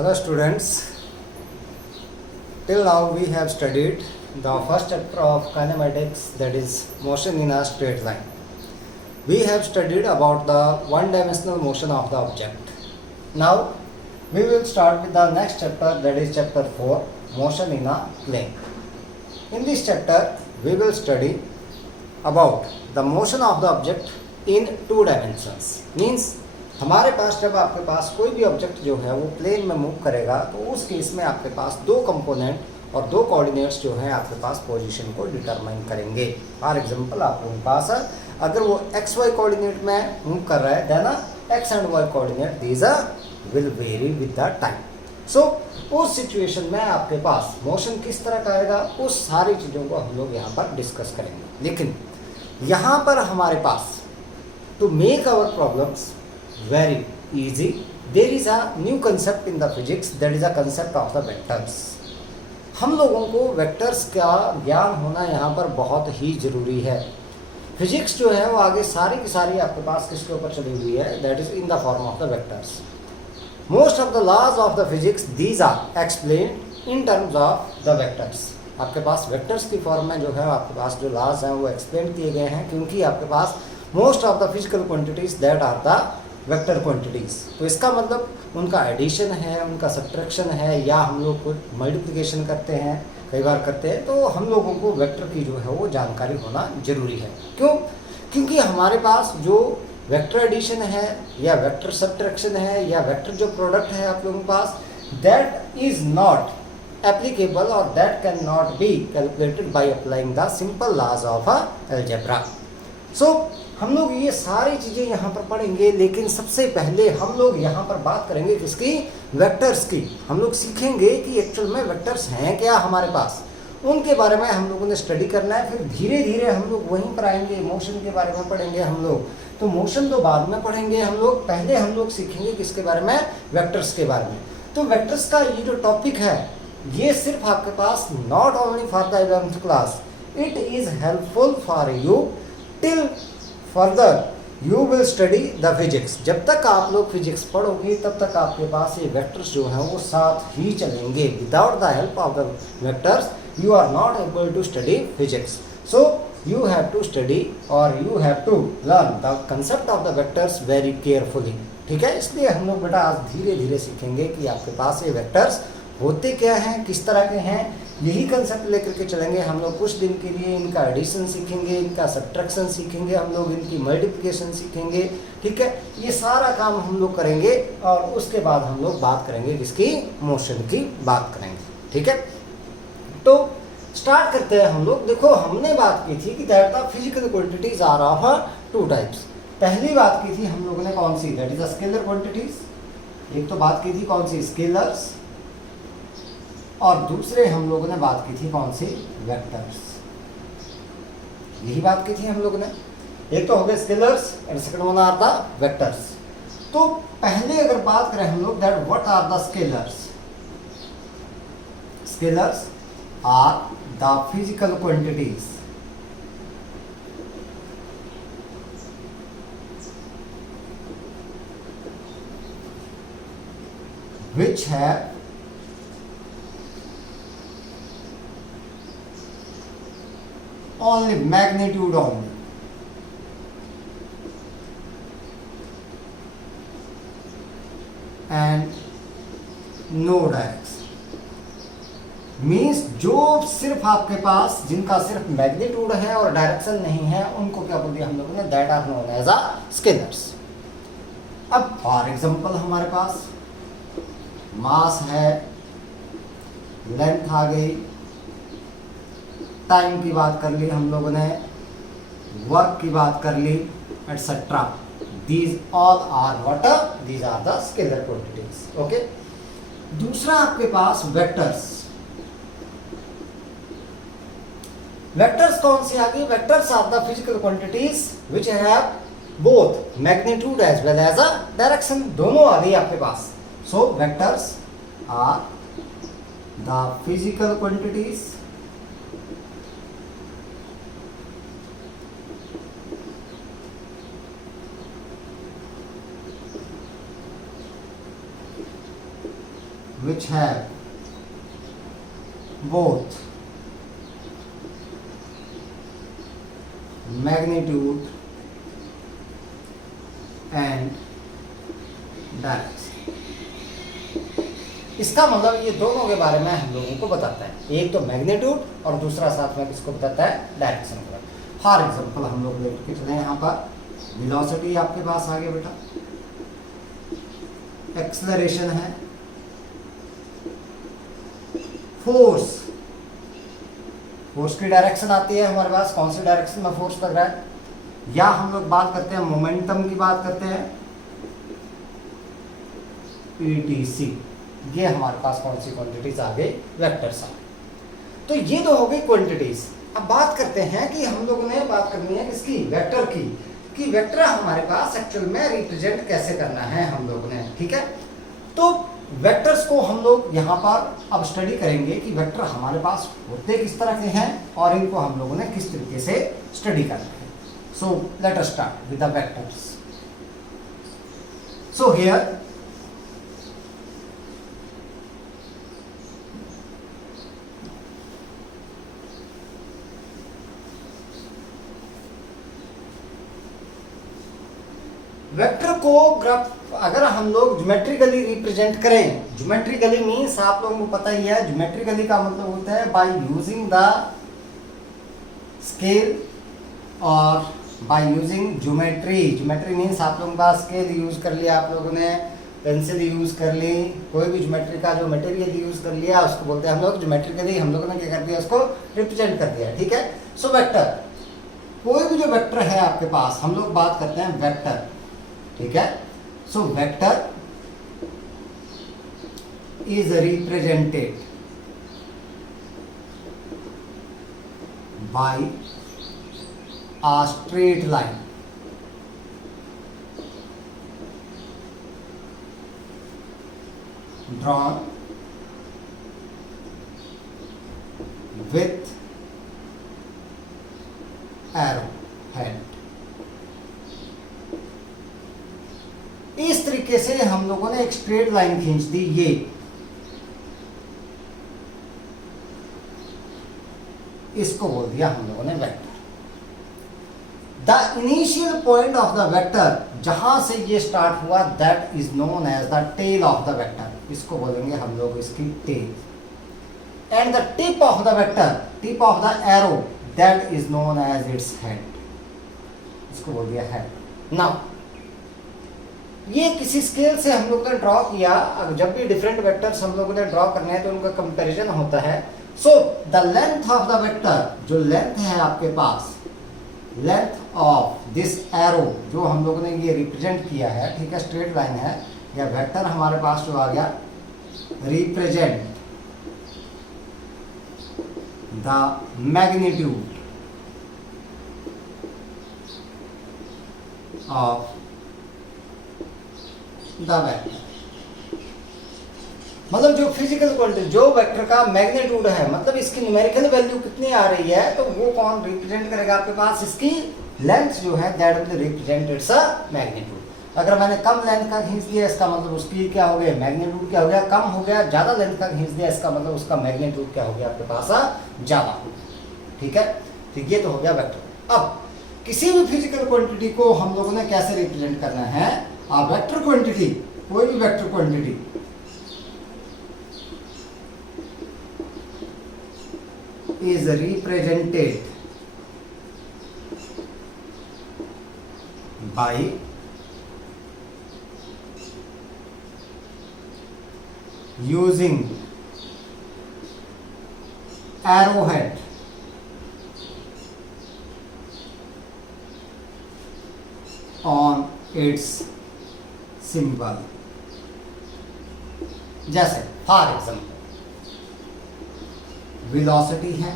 Hello students, till now we have studied the first chapter of kinematics, that is motion in a straight line. We have studied about the one-dimensional motion of the object. Now we will start with the next chapter, that is chapter 4, motion in a plane. In this chapter we will study about the motion of the object in two dimensions. Means हमारे पास जब आपके पास कोई भी object जो है वो plane में move करेगा तो उस केस में आपके पास दो कंपोनेंट और दो कोऑर्डिनेट्स जो हैं आपके पास पोजीशन को डिटरमाइन करेंगे. फॉर एग्जांपल आपके पास अगर वो एक्स वाई कोऑर्डिनेट में मूव कर रहा है then X and Y coordinate these will vary with the time. So उस सिचुएशन में आपके पास मोशन किस तरह का आएगा उस सारी चीज़ों को हम लोग यहाँ पर डिस्कस करेंगे. लेकिन यहाँ पर हमारे पास to make our problems very easy, there is a new concept in the physics, that is a concept of the vectors. हम लोगों को वेक्टर्स का ज्ञान होना यहाँ पर बहुत ही ज़रूरी है. फिजिक्स जो है वो आगे सारी की सारी आपके पास किसके ऊपर चली हुई है, that is in the form of the vectors. Most of the laws of the physics these are explained in terms of the vectors. आपके पास वेक्टर्स की फॉर्म में जो है आपके पास जो लॉज हैं वो एक्सप्लेन किए गए हैं, क्योंकि आपके पास most of the physical quantities that are the vector quantities. तो इसका मतलब उनका एडिशन है, उनका सब्ट्रैक्शन है, या हम लोग को मल्टीप्लिकेशन करते हैं, कई बार करते हैं, तो हम लोगों को वेक्टर की जो है वो जानकारी होना जरूरी है. क्यों? क्योंकि हमारे पास जो वेक्टर एडिशन है या वेक्टर सब्ट्रैक्शन है या वेक्टर जो प्रोडक्ट है आप लोगों के पास, दैट इज़ नॉट एप्लीकेबल और that can not be calculated by applying the simple laws of algebra. So हम लोग ये सारी चीज़ें यहाँ पर पढ़ेंगे, लेकिन सबसे पहले हम लोग यहाँ पर बात करेंगे किसकी, वेक्टर्स की. हम लोग सीखेंगे कि एक्चुअल में वेक्टर्स हैं क्या हमारे पास, उनके बारे में हम लोगों ने स्टडी करना है. फिर धीरे धीरे हम लोग वहीं पर आएंगे, मोशन के बारे में पढ़ेंगे हम लोग. तो मोशन तो बाद में पढ़ेंगे हम लोग, पहले हम लोग सीखेंगे किसके बारे में, वेक्टर्स के बारे में. तो वेक्टर्स का ये जो टॉपिक है ये सिर्फ आपके पास not only for the 11th class, it is helpful for you till further you will study the physics. जब तक आप लोग फिजिक्स पढ़ोगे तब तक आपके पास ये वेक्टर्स जो हैं वो साथ ही चलेंगे. Without the help of the vectors you are not able to study physics. So you have to study और you have to learn the concept of the vectors very carefully. ठीक है, इसलिए हम लोग बेटा आज धीरे धीरे सीखेंगे कि आपके पास ये वेक्टर्स होते क्या हैं, किस तरह के हैं. यही कंसेप्ट लेकर के चलेंगे हम लोग कुछ दिन के लिए. इनका एडिशन सीखेंगे, इनका सब्ट्रैक्शन सीखेंगे हम लोग, इनकी मल्टीप्लिकेशन सीखेंगे. ठीक है, ये सारा काम हम लोग करेंगे और उसके बाद हम लोग बात करेंगे किसकी, मोशन की बात करेंगे. ठीक है, तो स्टार्ट करते हैं हम लोग. देखो हमने बात की थी कि that the physical quantities are of two types. पहली बात की थी हम लोगों ने कौन सी, that is the scalar quantities. एक तो बात की थी कौन सी, स्केलर्स, और दूसरे हम लोगों ने बात की थी कौन सी, वेक्टर्स. यही बात की थी हम लोगों ने. एक तो हो गए scalars and second one are the vectors. तो पहले अगर बात करें हम लोग that what are the scalars. Scalars are the physical quantities which have only magnitude only. And no direction. Means जो सिर्फ आपके पास जिनका सिर्फ मैग्नीट्यूड है और डायरेक्शन नहीं है उनको क्या बोल दिया हम लोगों ने, that are known as a scalars. अब फॉर एग्जांपल हमारे पास मास है, लेंथ आ गई, टाइम की बात कर ली हम लोगों ने, वर्क की बात कर ली, etcetera. These all are what, these are the scalar quantities. Okay, दूसरा आपके पास वेक्टर्स. वेक्टर्स कौन सी आ गई, vectors are the physical quantities which have both magnitude as well as a direction. दोनों आ गई आपके पास. So vectors are the physical quantities which have both magnitude and direction. इसका मतलब ये दोनों के बारे में हम लोगों को बताता है, एक तो मैग्नीट्यूड और दूसरा साथ में किसको बताता है, डायरेक्शन को। फॉर एग्जांपल हम लोग लेके चले यहाँ पर वेलोसिटी आपके पास आ गया बेटा, एक्सेलरेशन है, फोर्स, फोर्स की डायरेक्शन आती है हमारे पास, कौन सी डायरेक्शन में फोर्स लग रहा है, या हम लोग बात करते हैं मोमेंटम की बात करते हैं, ETC। ये हमारे पास कौन सी क्वांटिटीज आ गई, वेक्टर्स आ गए। तो ये तो हो गई क्वांटिटीज। अब बात करते हैं कि हम लोगों ने बात करनी है किसकी, वेक्टर की, कि वेक्टर हमारे पास एक्चुअल में रिप्रेजेंट कैसे करना है हम लोगों ने। ठीक है, तो वेक्टर्स को हम लोग यहाँ पर अब स्टडी करेंगे कि वेक्टर हमारे पास होते किस तरह के हैं और इनको हम लोगों ने किस तरीके से स्टडी करना है। So let us start with the vectors. So here vector को ग्राफ अगर हम लोग ज्योमेट्रिकली रिप्रेजेंट करें, ज्योमेट्रिकली मीन्स आप लोगों को पता ही है, ज्योमेट्रिकली का मतलब होता है बाय यूजिंग द स्केल और by using geometry. Geometry means आप लोगों के पास स्केल यूज कर लिया, आप लोगों ने पेंसिल यूज कर ली, कोई भी ज्योमेट्री का जो मटेरियल यूज कर लिया उसको बोलते हैं हम लोग ज्योमेट्रिकली, हम लोगों ने क्या कर दिया, उसको रिप्रेजेंट कर दिया। ठीक है, सो वेक्टर, कोई भी जो वेक्टर है आपके पास, हम लोग बात करते हैं वेक्टर। ठीक है, so vector is represented by a straight line drawn with arrow head। इस तरीके से हम लोगों ने एक स्ट्रेट लाइन खींच दी, ये इसको बोल दिया हम लोगों ने vector. The initial point of the vector, जहां से ये स्टार्ट हुआ, that is known as the tail of the vector, इसको बोलेंगे हम लोग इसकी tail. And the tip of the vector, tip of the arrow, that is known as its head, इसको बोल दिया हेड। नाउ ये किसी स्केल से हम लोग ने ड्रॉ किया, जब भी डिफरेंट वेक्टर्स हम लोगों ने ड्रॉ करने हैं तो उनका कंपैरिजन होता है। So the length of the vector, जो लेंथ है आपके पास, लेंथ ऑफ दिस एरो जो हम लोगों ने ये रिप्रेजेंट किया है, ठीक है, स्ट्रेट लाइन है, या वेक्टर हमारे पास जो आ गया, represent the magnitude of the vector. मतलब जो फिजिकल क्वांटिटी, जो वेक्टर का मैग्नीट्यूड है, मतलब इसकी न्यूमेरिकल वैल्यू कितनी आ रही है, तो वो कौन रिप्रेजेंट करेगा आपके पास, इसकी लेंथ जो है, that will represent its magnitude. अगर मैंने कम लेंथ का खींच दिया, इसका मतलब उसकी क्या हो गया, मैग्नीट्यूड क्या हो गया, कम हो गया। ज्यादा लेंथ का खींच दिया, इसका मतलब उसका मैग्नीट्यूड क्या हो गया आपके पास, ज्यादा हो गया। ठीक है, ठीक, ये तो हो गया वेक्टर। अब किसी भी फिजिकल क्वांटिटी को हम लोगों ने कैसे रिप्रेजेंट करना है, वेक्टर क्वांटिटी, कोई भी vector quantity is represented by using arrowhead on its symbol। जैसे फॉर एग्जाम्पल वेलोसिटी है,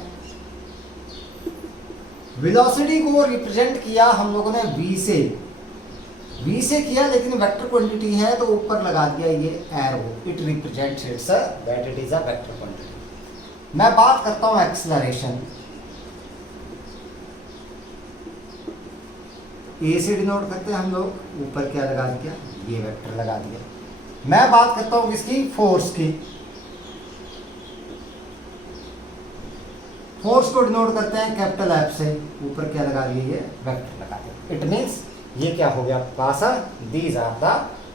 वेलोसिटी को रिप्रेजेंट किया हम लोगों ने v से, v से किया, लेकिन वेक्टर क्वांटिटी है तो ऊपर लगा दिया ये arrow, it represents it's that it is a vector quantity. मैं बात करता हूं एक्सेलरेशन, ए से डिनोट करते हैं हम लोग, ऊपर क्या लगा दिया, ये वेक्टर लगा दिया। मैं बात करता हूं किसकी, फोर्स की, फोर्स को डिनोट करते हैं कैपिटल एफ से, ऊपर क्या लगा दिए, ये वेक्टर लगा दिए। इट मीन्स ये क्या हो गया आपके पास, these are the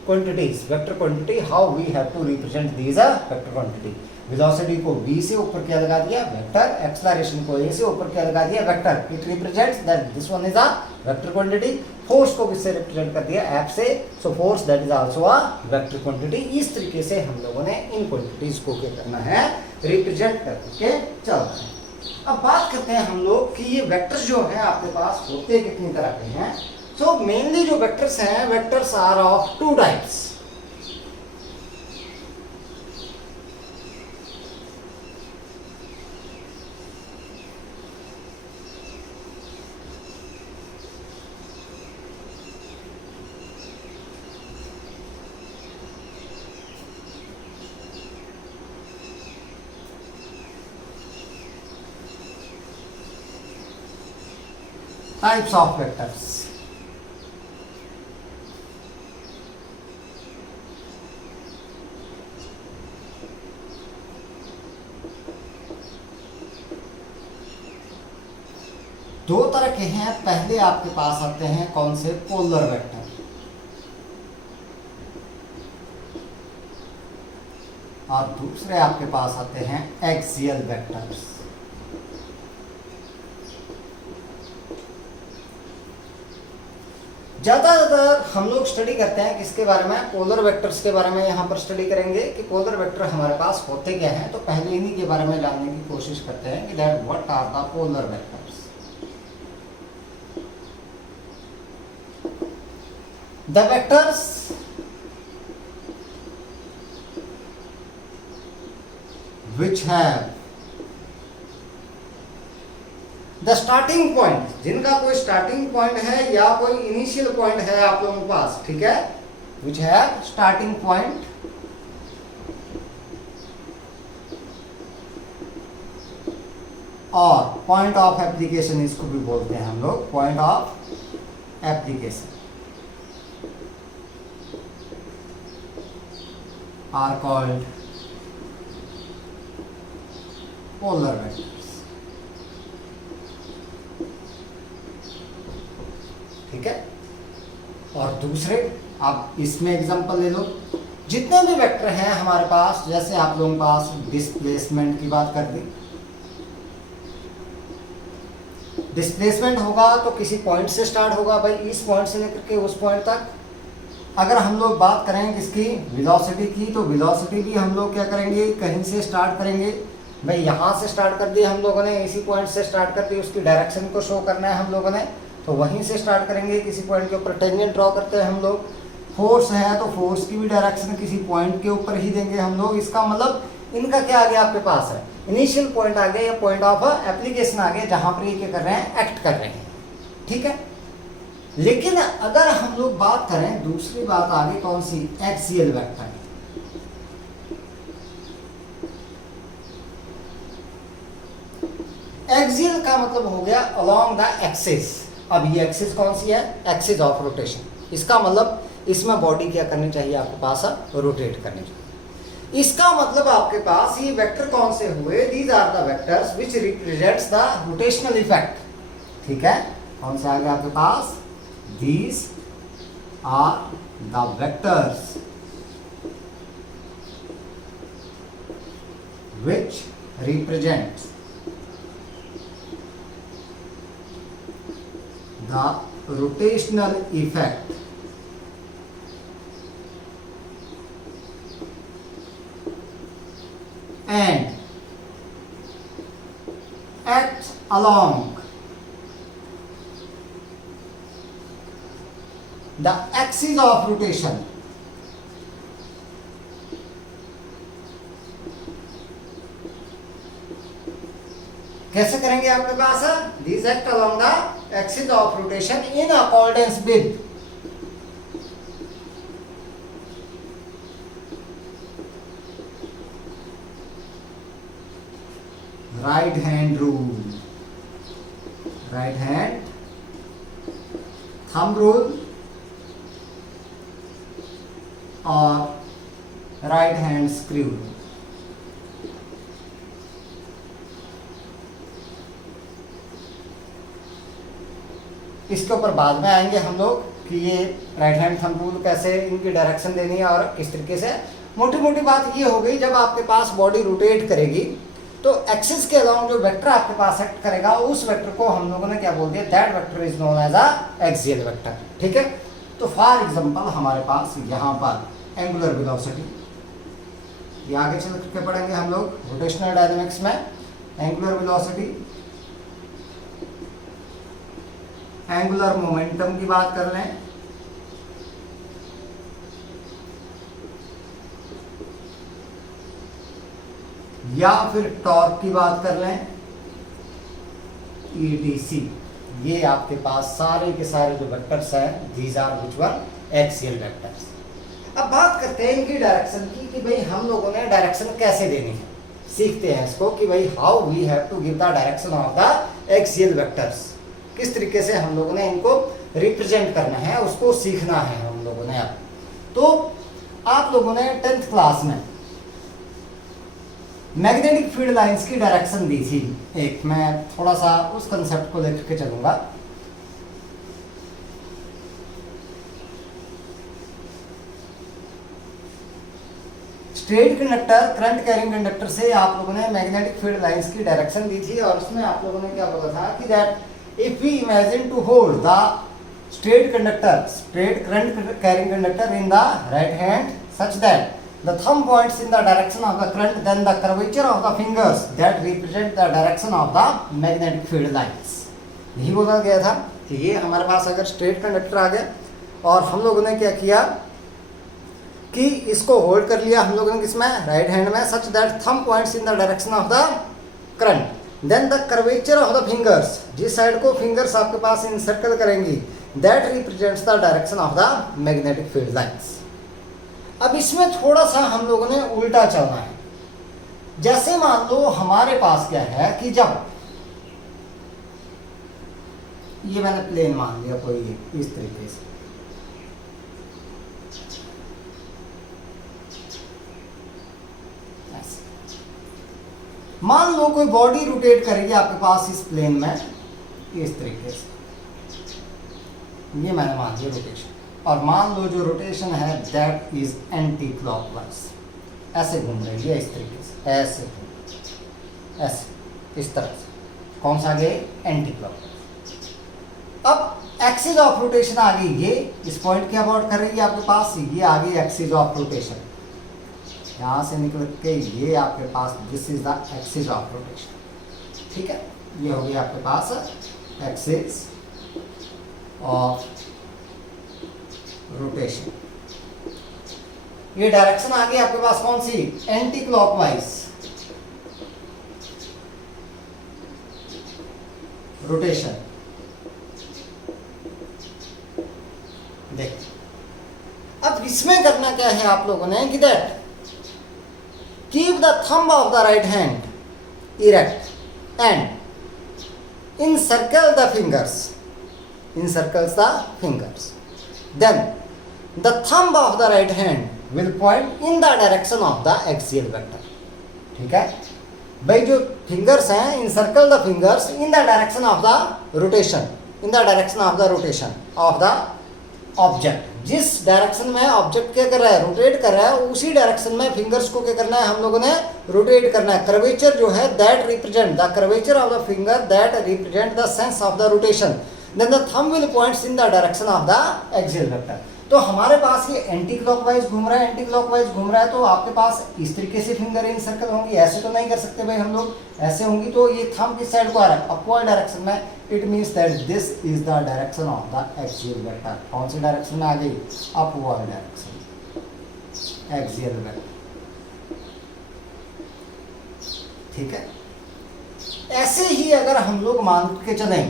quantities, vector quantity, how we have to represent these vector quantity. Velocity को v से ऊपर क्या लगा दिया, वेक्टर, एक्सेलरेशन को a से ऊपर क्या लगा दिया, vector, it represents that this one is a vector quantity. Force को किससे रिप्रेजेंट कर दिया, f से, so force that is also a vector quantity. इस तरीके से हम लोगों ने इन क्वांटिटीज को क्या करना है, रिप्रेजेंट करके चलना है। अब बात करते हैं हम लोग कि ये वेक्टर्स जो है आपके पास होते कितनी तरह के हैं। सो मेनली जो वेक्टर्स हैं, vectors are of two types. Types of vectors. दो तरह के हैं। पहले आपके पास आते हैं कौन से, पोलर वेक्टर, और दूसरे आपके पास आते हैं एक्सियल वेक्टर्स। ज़्यादातर हम लोग स्टडी करते हैं किसके बारे में, पोलर वेक्टर्स के बारे में यहाँ पर स्टडी करेंगे कि पोलर वेक्टर हमारे पास होते क्या हैं। तो पहले इन्हीं के बारे में जानने की कोशिश करते हैं कि that what are the polar vectors. The vectors which have the starting point, जिनका कोई स्टार्टिंग पॉइंट है या कोई इनिशियल पॉइंट है आप लोगों के पास, ठीक है, विच है स्टार्टिंग पॉइंट और पॉइंट ऑफ एप्लीकेशन, इसको भी बोलते हैं हम लोग point of application, are called polar vectors. ठीक है, और दूसरे आप इसमें एग्जांपल ले लो, जितने भी वेक्टर हैं हमारे पास, जैसे आप लोगों के पास डिस्प्लेसमेंट की बात कर दी, डिस्प्लेसमेंट होगा तो किसी पॉइंट से स्टार्ट होगा भाई, इस पॉइंट से लेकर के उस पॉइंट तक। अगर हम लोग बात करें किसकी, वेलोसिटी की, तो वेलोसिटी भी हम लोग क्या करेंगे, कहीं से स्टार्ट करेंगे भाई, यहाँ से स्टार्ट कर दी हम लोगों ने, इसी पॉइंट से स्टार्ट कर दी, उसकी डायरेक्शन को शो करना है हम लोगों ने, तो वहीं से स्टार्ट करेंगे, किसी पॉइंट के ऊपर टेंजेंट ड्रॉ करते हैं हम लोग। फोर्स है तो फोर्स की भी डायरेक्शन किसी पॉइंट के ऊपर ही देंगे हम लोग। इसका मतलब इनका क्या आ गया आपके पास है, इनिशियल पॉइंट आ गया या पॉइंट ऑफ एप्लीकेशन आ गया, जहां पर ये क्या कर रहे हैं, एक्ट कर रहे हैं। ठीक है, लेकिन अगर हम लोग बात करें, दूसरी बात आ गई कौन सी, एक्सियल वेक्टर। एक्सियल का मतलब हो गया अलोंग द एक्सिस। अब ये एक्सिस कौन सी है, एक्सिस ऑफ रोटेशन। इसका मतलब इसमें बॉडी क्या करनी चाहिए आपके पास, रोटेट करनी चाहिए। इसका मतलब आपके पास ये वेक्टर कौन से हुए, these are the vectors which represents the rotational effect. ठीक है, कौन से आ गए आपके पास, these are the vectors which represents the rotational effect and act along the axis of rotation। कैसे करेंगे आपके पास, these act along the axis of rotation in accordance with right hand rule, right hand thumb rule or right hand screw rule। इसके ऊपर बाद में आएंगे हम लोग कि ये राइट हैंड थंब रूल कैसे इनकी डायरेक्शन देनी है और किस तरीके से। मोटी मोटी बात ये हो गई, जब आपके पास बॉडी रोटेट करेगी तो एक्सिस के अलाउंग जो वेक्टर आपके पास एक्ट करेगा उस वेक्टर को हम लोगों ने क्या बोल दिया, that vector is known as a axial vector. ठीक है, तो फॉर एग्जांपल हमारे पास यहाँ पर एंगुलर वेलोसिटी, ये आगे चल के पढ़ेंगे हम लोग रोटेशनल डायनामिक्स में। एंगुलर वेलोसिटी, एंगुलर मोमेंटम की बात कर लें, या फिर टॉर्क की बात कर लें, ETC, ये आपके पास सारे के सारे जो वेक्टर्स हैं, these are which one axial vectors. अब बात करते हैं इनकी डायरेक्शन की कि भाई हम लोगों ने डायरेक्शन कैसे देनी है। सीखते हैं इसको कि भाई how we have to give the direction of the axial vectors, किस तरीके से हम लोगों ने इनको रिप्रेजेंट करना है, उसको सीखना है हम लोगों ने। अब तो आप लोगों ने 10th क्लास में मैग्नेटिक फील्ड लाइंस की डायरेक्शन दी थी एक, मैं थोड़ा सा उस कंसेप्ट को लेकर के चलूंगा। Straight conductor, current carrying conductor से आप लोगों ने मैग्नेटिक फील्ड लाइंस की डायरेक्शन दी थी और उसमें आप लोगों ने क्या बोला था कि that if we imagine to hold the straight conductor, straight current carrying conductor in the right hand such that the thumb points in the direction of the current, then the curvature of the fingers that represent the direction of the magnetic field lines। यही बोला गया था कि ये हमारे पास अगर straight conductor आ गया और हम लोगों ने क्या किया कि इसको होल्ड कर लिया हम लोगों ने किसमें, राइट हैंड में, such that thumb points in the direction of the current, then the curvature of the fingers, जिस साइड को फिंगर्स आपके पास इंसर्कल करेंगी, that represents the direction of the magnetic field lines. अब इसमें थोड़ा सा हम लोगों ने उल्टा चलना है। जैसे मान लो हमारे पास क्या है कि जब ये मैंने प्लेन मान लिया कोई इस तरीके से, मान लो कोई बॉडी रोटेट करेगी आपके पास इस प्लेन में इस तरीके से, ये मैंने मान लिया रोटेशन, और मान लो जो रोटेशन है दैट इज एंटी क्लॉकवाइज, ऐसे घूम रही है इस तरीके से, ऐसे ऐसे इस तरह से, कौन सा गए, एंटी क्लॉकवाइज। अब एक्सिस ऑफ रोटेशन आ गई, ये इस पॉइंट के अबाउट कर रही है आपके पास, ये आ गई एक्सिस ऑफ रोटेशन, यहाँ से निकल के ये आपके पास this is the axis of rotation. ठीक है, ये हो गया आपके पास एक्सिस ऑफ रोटेशन। ये डायरेक्शन आ गई आपके पास कौन सी, एंटी क्लॉकवाइज रोटेशन। देख अब इसमें करना क्या है आप लोगों ने कि that keep the thumb of the right hand erect and encircle the fingers, encircles the fingers, then the thumb of the right hand will point in the direction of the axial vector। ठीक है भाई, जो fingers हैं encircle the fingers in the direction of the rotation, in the direction of the rotation of the object। जिस direction में object क्या कर रहा है, रोटेट कर रहा है, उसी डायरेक्शन में फिंगर्स को क्या करना है हम लोगों ने, रोटेट करना है। कर्वेचर जो है that represent the curvature of the finger that represent the sense of the rotation, then the thumb will points in the direction of the axial vector. तो हमारे पास ये एंटी क्लॉकवाइज घूम रहा है, एंटी क्लॉकवाइज घूम रहा है, तो आपके पास इस तरीके से फिंगर इन सर्कल होंगी, ऐसे तो नहीं कर सकते भाई हम लोग, ऐसे होंगी। तो ये थंब किस साइड को आ रहा है, अपवर्ड डायरेक्शन में, it means that this is the direction of the axial vector. कौन सी डायरेक्शन में आ गई, अपवर्ड डायरेक्शन, एक्सियल वेक्टर। ठीक है, ऐसे ही अगर हम लोग मान के चलें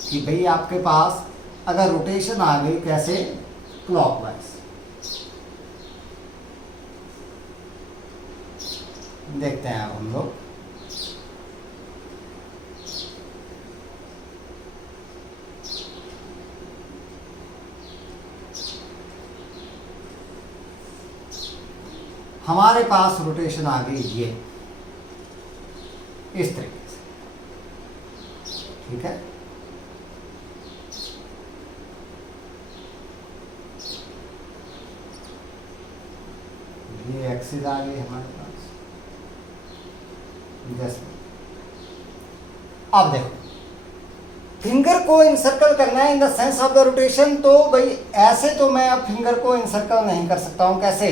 कि भाई आपके पास अगर रोटेशन आ गई कैसे, क्लॉकवाइज, देखते हैं अब हम लोग। हमारे पास रोटेशन आ गई ये इस तरीके से। ठीक है, ये एक्सिस आ गई हमारे पास। जैसे अब देखो, फिंगर को इंसर्कल करना है in the sense of the rotation, तो भाई ऐसे तो मैं अब फिंगर को इंसर्कल नहीं कर सकता हूँ। कैसे?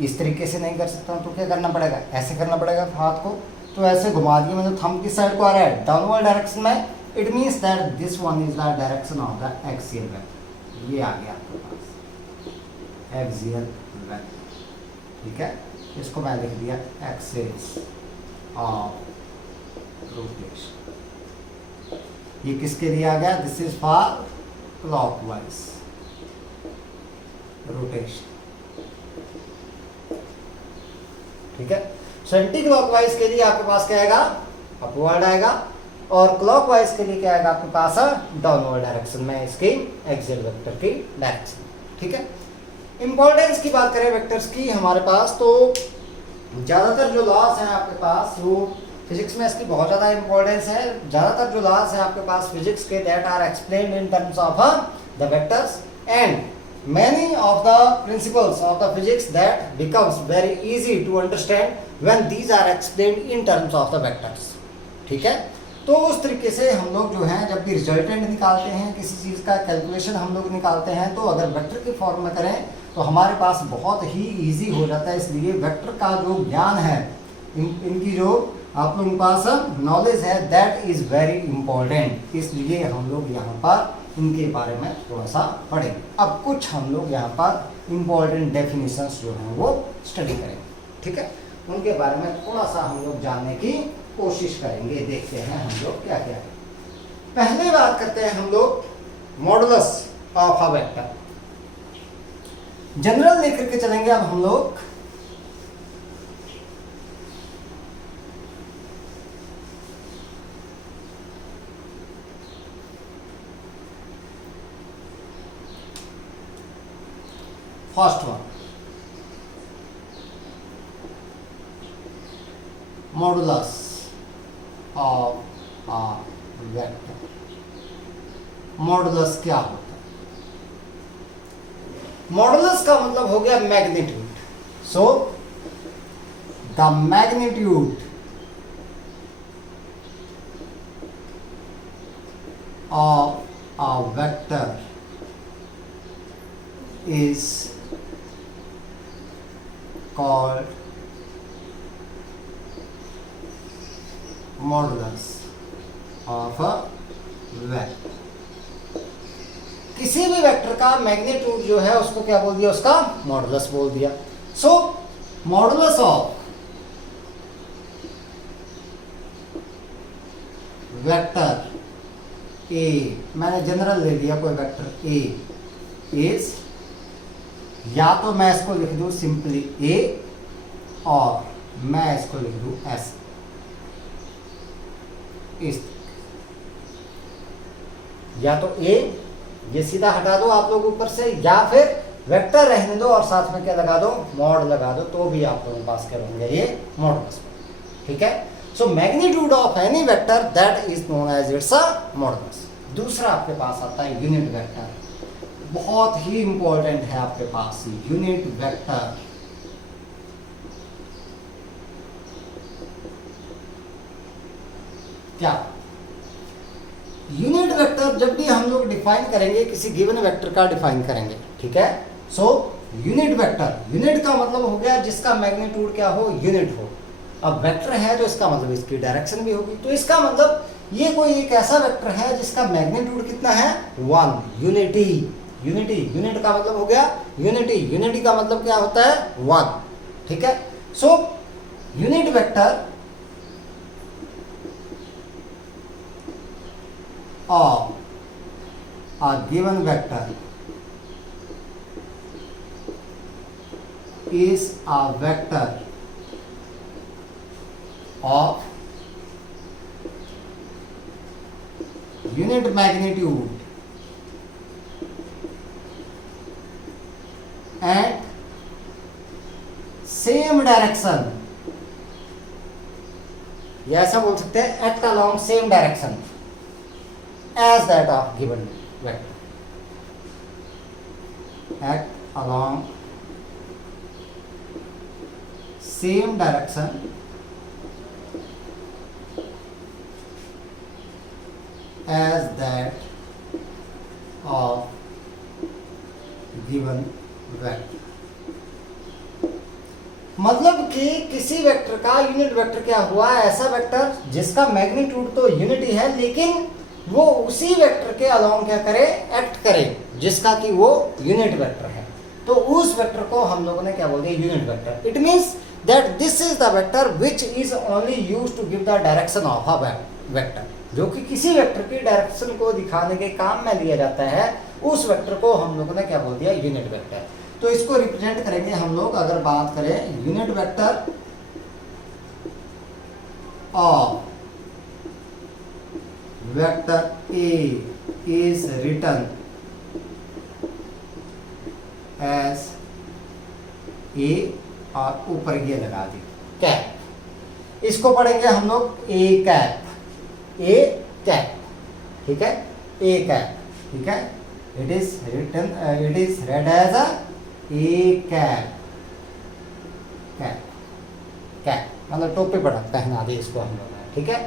इस तरीके से नहीं कर सकता हूँ, तो क्या करना पड़ेगा? ऐसे करना पड़ेगा हाथ को। तो ऐसे घुमा दिया मैंने, थंब की साइड को आ रहा है डाउनवर्ड डायरेक्शन में, it means that this one is the direction of the axial vector. ये आ गया आपके पास एक्सियल वेक्टर, ठीक है। इसको मैं लिख दिया एक्सिस ऑफ रोटेशन। ये किसके लिए आ गया? This is for clockwise rotation, ठीक है। सो एंटी क्लॉकवाइज के लिए आपके पास क्या आएगा? अपवर्ड आएगा, और क्लॉकवाइज के लिए क्या आएगा आपके पास? डाउनवर्ड डायरेक्शन में इसकी एक्सियल वेक्टर की डायरेक्शन, ठीक है। इंपॉर्टेंस की बात करें वेक्टर्स की हमारे पास, तो ज़्यादातर जो लॉज हैं आपके पास, वो फिजिक्स में इसकी बहुत ज़्यादा इंपॉर्टेंस है। ज़्यादातर जो लॉज हैं आपके पास फिजिक्स के, that are explained in terms of the vectors, and many of the principles of the physics that becomes very easy to understand when these are explained in terms of the vectors, ठीक है। तो उस तरीके से हम लोग जो है जब भी रिजल्टेंट निकालते हैं किसी चीज़ का, कैलकुलेशन हम लोग निकालते हैं, तो अगर वेक्टर के फॉर्म में करें तो हमारे पास बहुत ही इजी हो जाता है। इसलिए वेक्टर का जो ज्ञान है, इनकी जो आप लोगों के पास नॉलेज है, दैट इज़ वेरी इंपॉर्टेंट। इसलिए हम लोग यहाँ पर इनके बारे में थोड़ा सा पढ़ेंगे। अब कुछ हम लोग यहाँ पर इम्पोर्टेंट डेफिनेशंस जो हैं वो स्टडी करेंगे, ठीक है। उनके बारे में थोड़ा सा हम लोग जानने की कोशिश करेंगे। देखते हैं हम लोग क्या क्या है। पहले बात करते हैं हम लोग modulus of a vector. General लेकर के चलेंगे अब हम लोग। First one, modulus of a vector. Modulus क्या होता है? मॉडुलस का मतलब हो गया magnitude. So the magnitude of a vector is called modulus of a vector। किसी भी वेक्टर का मैग्नीट्यूड जो है उसको क्या बोल दिया? उसका मॉडुलस बोल दिया। सो मॉडुलस ऑफ वेक्टर ए, मैंने जनरल ले लिया कोई वेक्टर ए, इज, या तो मैं इसको लिख दूं सिंपली ए, और मैं इसको लिख दूं एस। इस या तो ए, ये सीधा हटा दो आप लोग ऊपर से, या फिर वेक्टर रहने दो और साथ में क्या लगा दो? मॉड लगा दो, तो भी आप लोगों के पास क्या होंगे? ये मॉडुलस, ठीक है। So magnitude of any vector that is known as its a modulus. दूसरा आपके पास आता है यूनिट वेक्टर, बहुत ही इंपॉर्टेंट है आपके पास यूनिट वेक्टर। क्या यूनिट वेक्टर? जब भी हम लोग डिफाइन करेंगे किसी गिवन वेक्टर का डिफाइन करेंगे, ठीक है। सो यूनिट वेक्टर, यूनिट का मतलब हो गया जिसका मैग्नीट्यूड क्या हो? यूनिट हो। अब वेक्टर है तो इसका मतलब इसकी डायरेक्शन भी होगी, तो इसका मतलब ये कोई एक ऐसा वेक्टर है जिसका मैग्नीट्यूड कितना है? 1। यूनिटी, यूनिटी, यूनिट का मतलब हो गया यूनिटी, यूनिटी का मतलब क्या होता है? 1, ठीक है। So unit vector of a given vector is a vector of unit magnitude at same direction, या ऐसा बोल सकते हैं at along same direction as that of given vector, at along same direction as that of given vector. मतलब कि किसी vector का unit vector क्या हुआ, ऐसा वेक्टर जिसका मैग्नीट्यूड तो यूनिट ही है लेकिन वो उसी वेक्टर के अलोंग क्या करे, एक्ट करे, जिसका कि वो यूनिट वेक्टर है। तो उस वेक्टर को हम लोगों ने क्या बोल दिया, unit vector. It means that this is the vector which is only used to give the direction of a vector, जो कि किसी वेक्टर की डायरेक्शन को दिखाने के काम में लिया जाता है। उस वेक्टर को हम लोगों ने क्या बोल दिया, यूनिट वेक्टर। तो इसको रिप्रेजेंट करेंगे हम लोग, अगर बात करें unit vector of vector A is written as A, और ऊपर ये लगा दी कैप। इसको पढ़ेंगे हम लोग ए कैप, ए कैप, ठीक है, ए कैप, ठीक है। It is written, it is read as a A cap, cap, cap मतलब टोपी पहना दी इसको हम लोग ने, ठीक है।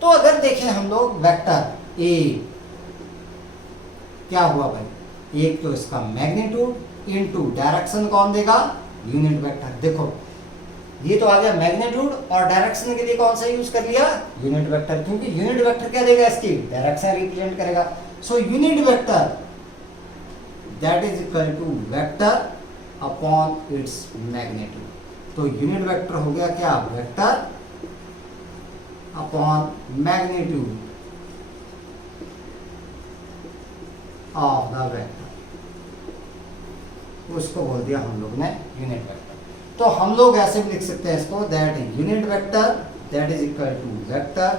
तो अगर देखें हम लोग वेक्टर ए, क्या हुआ भाई, एक तो इसका मैग्नीट्यूड इनटू डायरेक्शन कौन देगा, यूनिट वेक्टर। देखो ये तो आ गया मैग्नीट्यूड, और डायरेक्शन के लिए कौन सा यूज कर लिया, यूनिट वेक्टर, क्योंकि यूनिट वेक्टर क्या देगा, इसकी डायरेक्शन रिप्रेजेंट करेगा। So unit vector that is equal to vector upon its magnitude. तो यूनिट वेक्टर हो गया क्या, vector upon magnitude of the vector, उसको बोल दिया हम लोग ने यूनिट वेक्टर। तो हम लोग ऐसे भी लिख सकते हैं इसको, that unit vector that is equal to vector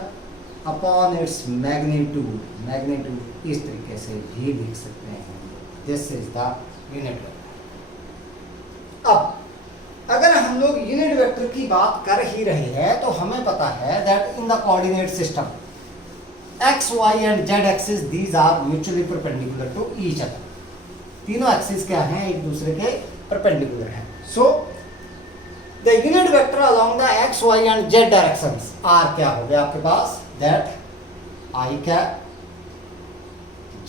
upon its magnitude, magnitude इस तरीके से भी लिख सकते हैं। This is the unit vector. अब अगर हम लोग यूनिट वेक्टर की बात कर ही रहे हैं तो हमें पता है that in the coordinate system x y and z axis these are mutually perpendicular to each other. तीनों एक्सिस क्या हैं, एक दूसरे के परपेंडिकुलर हैं। So the unit vector along the x y and z directions are क्या हो गया आपके पास, that i cap,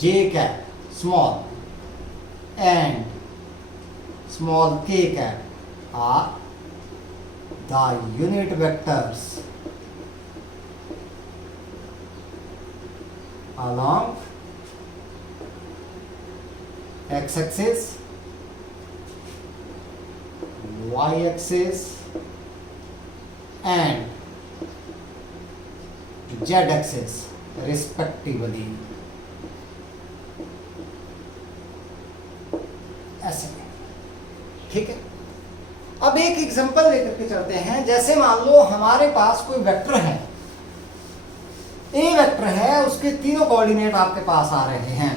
j cap small and small k cap are the unit vectors along x axis, y axis and z axis respectively। ऐसे, ठीक है। अब एक एग्जांपल लेकर के चलते हैं। जैसे मान लो हमारे पास कोई वेक्टर है, ए वेक्टर है, उसके तीनों कोऑर्डिनेट आपके पास आ रहे हैं,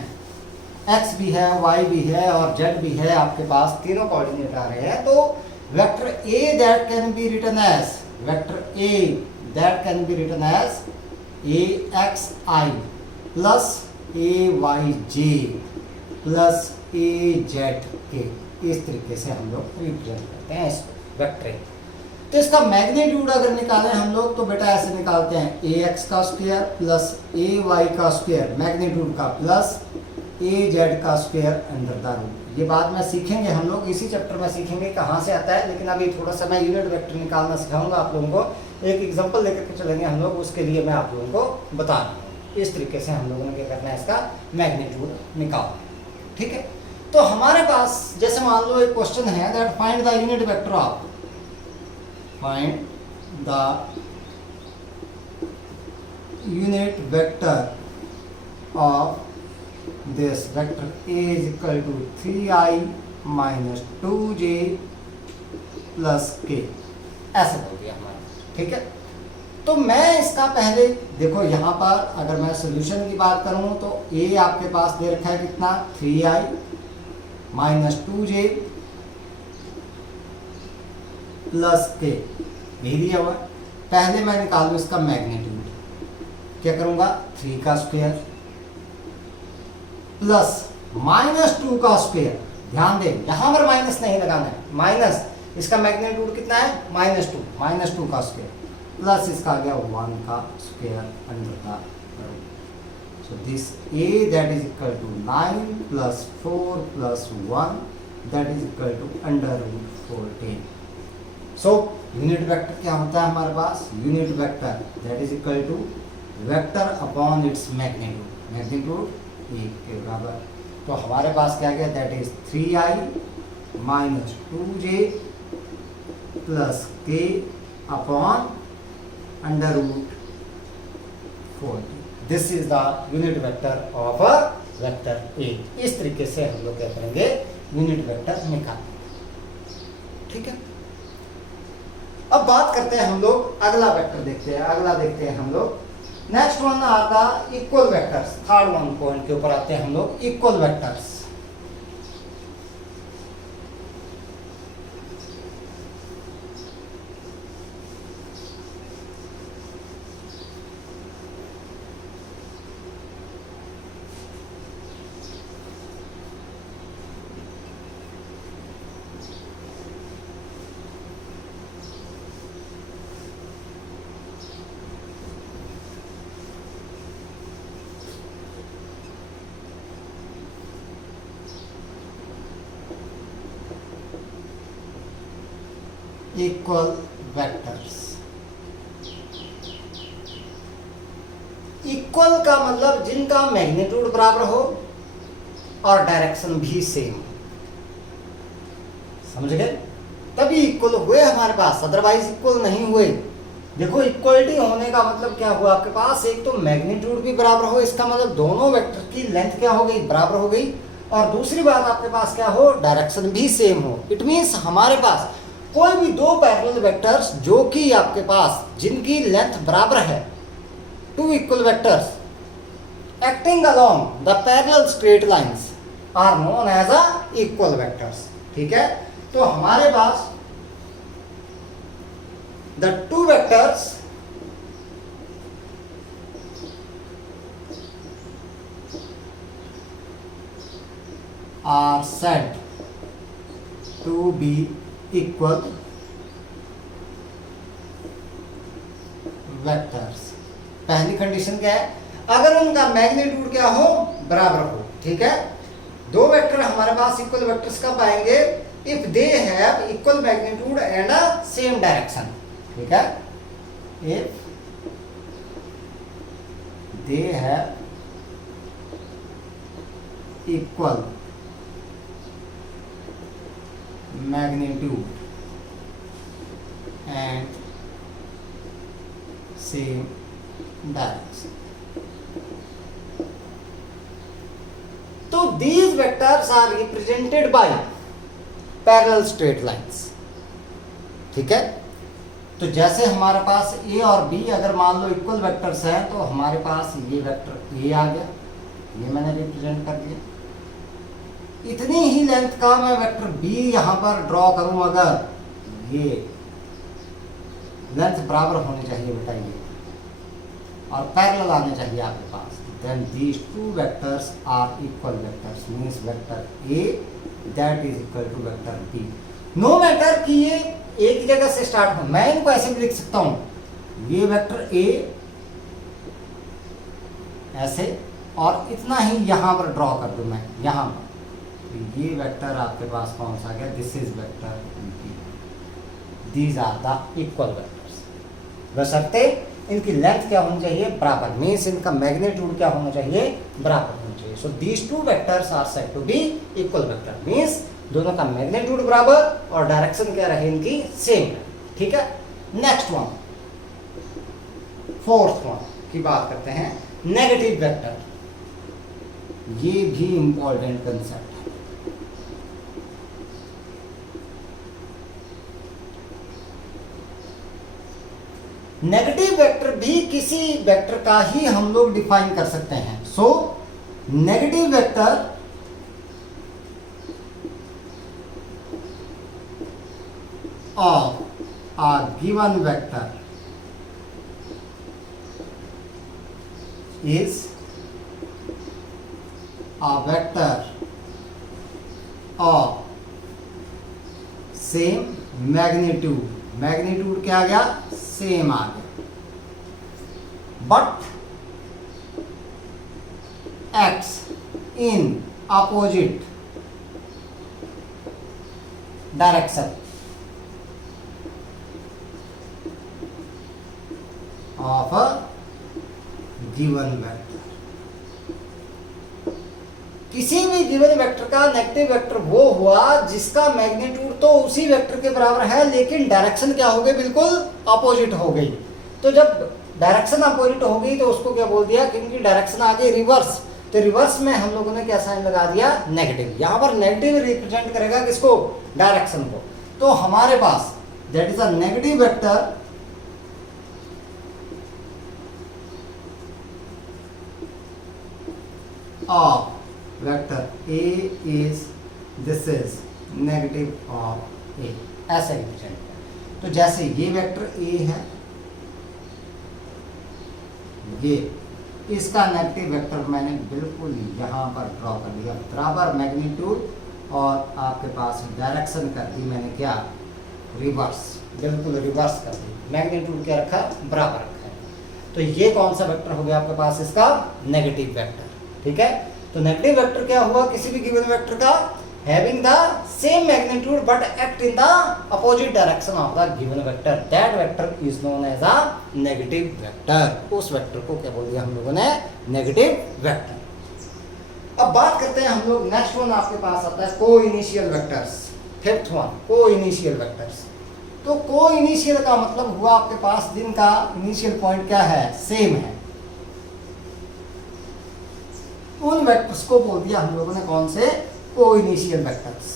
एक्स भी है, वाई भी है और जेड भी है, आपके पास तीनों कोऑर्डिनेट आ रहे हैं। तो vector A that can be written as, vector A that can be written as A x i plus A y j plus A z k, इस तरीके से हम लोग रिप्रेजेंट करते हैं इस वेक्टर। तो इसका मैग्नीट्यूड अगर निकालें हम लोग तो बेटा ऐसे निकालते हैं, ए एक्स का स्क्वायर प्लस ए वाई का स्क्वायर मैग्नीट्यूड का प्लस ए जेड का स्क्वायर अंडर द रूट। ये बाद में सीखेंगे हम लोग, इसी चैप्टर में सीखेंगे कहाँ से आता है, लेकिन अभी थोड़ा सा मैं यूनिट वेक्टर निकालना सिखाऊंगा आप लोगों को। एक एग्जाम्पल लेकर के चलेंगे हम लोग, उसके लिए मैं आप लोगों को बता रहा हूँ। इस तरीके से हम लोगों ने क्या करना है, इसका मैग्नीट्यूड निकालना, ठीक है। तो हमारे पास जैसे मान लो एक क्वेश्चन है that find the unit vector of, find the unit vector of this vector A is equal to 3i minus 2j plus k, ऐसे बोल दिया हमारे, ठीक है। तो मैं इसका पहले देखो यहाँ पर अगर मैं सोल्यूशन की बात करूँ तो ए आपके पास दे रखा है कितना, 3i माइनस 2j प्लस के, यही दिया हुआ। पहले मैं निकालूँ इसका मैग्नीट्यूड, क्या करूँगा, 3 का स्क्वायर प्लस माइनस 2 का स्क्वायर। ध्यान दें यहाँ पर माइनस नहीं लगाना है, माइनस इसका मैग्नीट्यूड कितना है -2 का स्क्वायर प्लस इसका आ गया 1 का स्क्वायर अंडर का root. So this a that is equal to 9 plus 4 plus 1 that is equal to under root 14। So unit vector क्या होता है हमारे पास, unit vector that is equal to vector upon its magnitude, magnitude 1 के बराबर। तो हमारे पास क्या गया, दैट इज 3i minus 2j plus k upon under root 40। This is the unit vector of a vector A. इस तरीके से हम लोग क्या करेंगे, यूनिट वेक्टर निकालेंगे। ठीक है, अब बात करते हैं हम लोग अगला वेक्टर देखते हैं, अगला देखते हैं हम लोग। नेक्स्ट वन आता equal vectors, third one point के ऊपर आते हैं हम लोग, equal vectors. Equal vectors. Equal का मतलब जिनका मैग्नीट्यूड बराबर हो और डायरेक्शन भी सेम हो, समझ गए, तभी इक्वल हुए हमारे पास, अदरवाइज इक्वल नहीं हुए। देखो इक्वलिटी होने का मतलब क्या हुआ, आपके पास एक तो मैग्नीट्यूड भी बराबर हो, इसका मतलब दोनों वेक्टर की लेंथ क्या हो गई, बराबर हो गई, और दूसरी बात आपके पास क्या हो, डायरेक्शन भी सेम हो। इट मीन्स हमारे पास कोई भी दो पैरेलल वेक्टर्स जो कि आपके पास जिनकी लेंथ बराबर है, two equal vectors acting along the parallel straight lines are known as a equal vectors. ठीक है, तो हमारे पास the two vectors are said to be equal vectors. पहली कंडीशन क्या है, अगर उनका मैग्नीट्यूड क्या हो, बराबर हो। ठीक है, दो वेक्टर हमारे पास इक्वल वेक्टर्स कब आएंगे, if they have equal magnitude and a same direction. ठीक है, if they have equal magnitude and same direction. So these vectors are represented by parallel straight lines. ठीक है, तो जैसे हमारे पास a और b अगर मान लो इक्वल वेक्टर्स हैं, तो हमारे पास ये वेक्टर a आ गया, ये मैंने रिप्रेजेंट कर दिया। इतनी ही लेंथ का मैं वेक्टर b यहां पर ड्रॉ करूं, अगर ये लेंथ बराबर होनी चाहिए बेटा ये, और पैरेलल आने चाहिए आपके पास, then these two vectors are equal vectors, means vector a that is equal to vector b। No matter कि ये एक जगह से स्टार्ट हो, मैं इनको ऐसे भी लिख सकता हूं, ये वेक्टर a ऐसे, और इतना ही यहां पर ड्रॉ कर दूं मैं यहां पर, ये वेक्टर आपके पास कौन सा गया, this is vector b। These are the equal vectors, बशर्ते इनकी लेंथ क्या होनी चाहिए, बराबर, मींस इनका मैग्नीट्यूड क्या होना चाहिए, बराबर होना चाहिए। So these two vectors are said to be equal vector, means दोनों का मैग्नीट्यूड बराबर और डायरेक्शन क्या रहे इनकी, सेम। ठीक है, नेक्स्ट वन, फोर्थ वन की बात करते हैं, नेगेटिव वेक्टर। ये भी इंपॉर्टेंट कंसेप्ट है। नेगेटिव वेक्टर भी किसी वेक्टर का ही हम लोग डिफाइन कर सकते हैं। So negative vector of a given vector is a vector of same magnitude क्या आ गया, सेम आ गया, but acts in opposite direction of a given vector. किसी भी गिवन वेक्टर का नेगेटिव वेक्टर वो हुआ जिसका मैग्नीट्यूड तो उसी वेक्टर के बराबर है लेकिन डायरेक्शन क्या हो गई, बिल्कुल अपोजिट हो गई। तो जब डायरेक्शन अपोजिट हो गई तो उसको क्या बोल दिया, क्योंकि डायरेक्शन आ गई रिवर्स, तो रिवर्स में हम लोगों ने क्या साइन लगा दिया, नेगेटिव। यहां पर नेगेटिव रिप्रेजेंट करेगा किसको, डायरेक्शन को। तो हमारे पास that is a negative vector of vector A is, this is negative of A, ऐसे रिप्रेजेंट। तो जैसे ये वेक्टर ए है, ये इसका नेगेटिव वेक्टर मैंने बिल्कुल यहाँ पर ड्रॉ कर दिया, बराबर मैग्नीट्यूड और आपके पास डायरेक्शन कर दी मैंने क्या, रिवर्स, बिल्कुल रिवर्स कर दी। मैग्नीट्यूड क्या रखा, बराबर रखा है। तो ये कौन सा वेक्टर हो गया आपके पास, इसका नेगेटिव वेक्टर। ठीक है, तो नेगेटिव वेक्टर क्या हुआ, किसी भी गिवन वेक्टर का having the same magnitude but act in the opposite direction of the given vector, that vector is known as a negative vector। उस वेक्टर को क्या बोल दिया हम लोगों ने, नेगेटिव वेक्टर। अब बात करते हैं हम लोग, नेक्स्ट वन आपके पास आता है को इनिशियल वेक्टर्स। फिफ्थ वन, को इनिशियल वेक्टर्स। तो को इनिशियल का मतलब हुआ आपके पास जिनका इनिशियल पॉइंट क्या है, सेम है, उन वेक्टर्स को बोल दिया हम लोगों ने कौन से, को इनिशियल वेक्टर्स।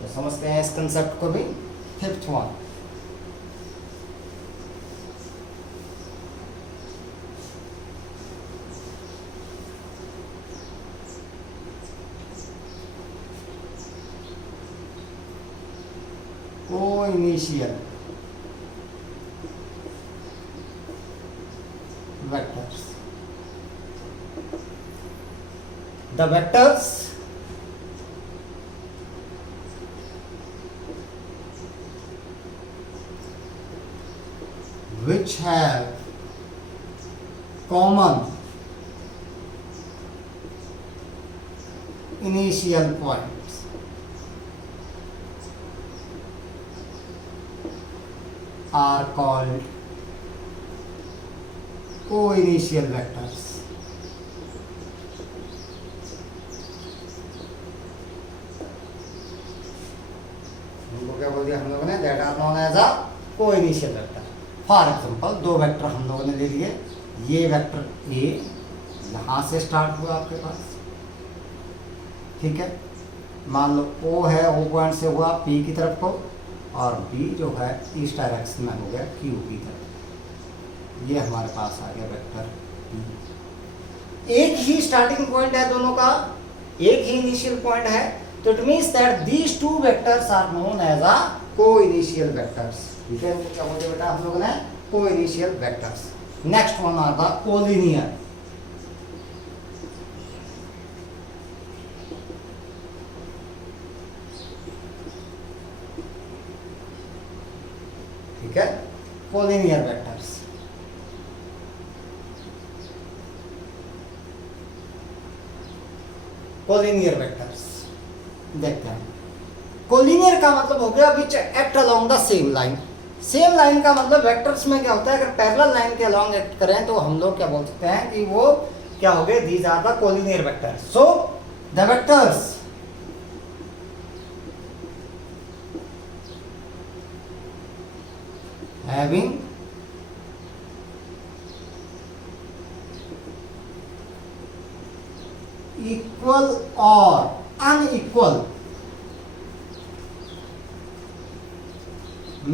तो समझते हैं इस कंसेप्ट को भी। फिफ्थ वन, को initial vectors. The vectors which have common initial points are called co-initial vectors. उनको क्या बोल दिया हम लोगों ने, that are known as a co-initial vector. For example दो वेक्टर हम लोगों ने ले लिए, ये वेक्टर ए यहां से स्टार्ट हुआ आपके पास, ठीक है, मान लो ओ है, ओ पॉइंट से हुआ पी की तरफ को, और बी जो है इस डायरेक्शन में हो गया क्यू की तरफ। ये हमारे पास आ गया वेक्टर पी। एक ही स्टार्टिंग पॉइंट है दोनों का, एक ही इनिशियल पॉइंट है, तो it means that these two vectors are known as a co-initial vectors. ठीक है, क्या बोलते बेटा हम लोगों ने, co-initial vectors. Next one are the collinear. ठीक है, कोलिनियर वेक्टर्स। कोलिनियर वेक्टर्स देखते हैं। कोलिनियर का मतलब हो गया which act along the same line. Same line का मतलब वेक्टर्स में क्या होता है, अगर पैरेलल लाइन के अलोंग एक्ट करें तो हम लोग क्या बोल सकते हैं कि वो क्या हो गए, these are the collinear vectors. So the vectors having equal or unequal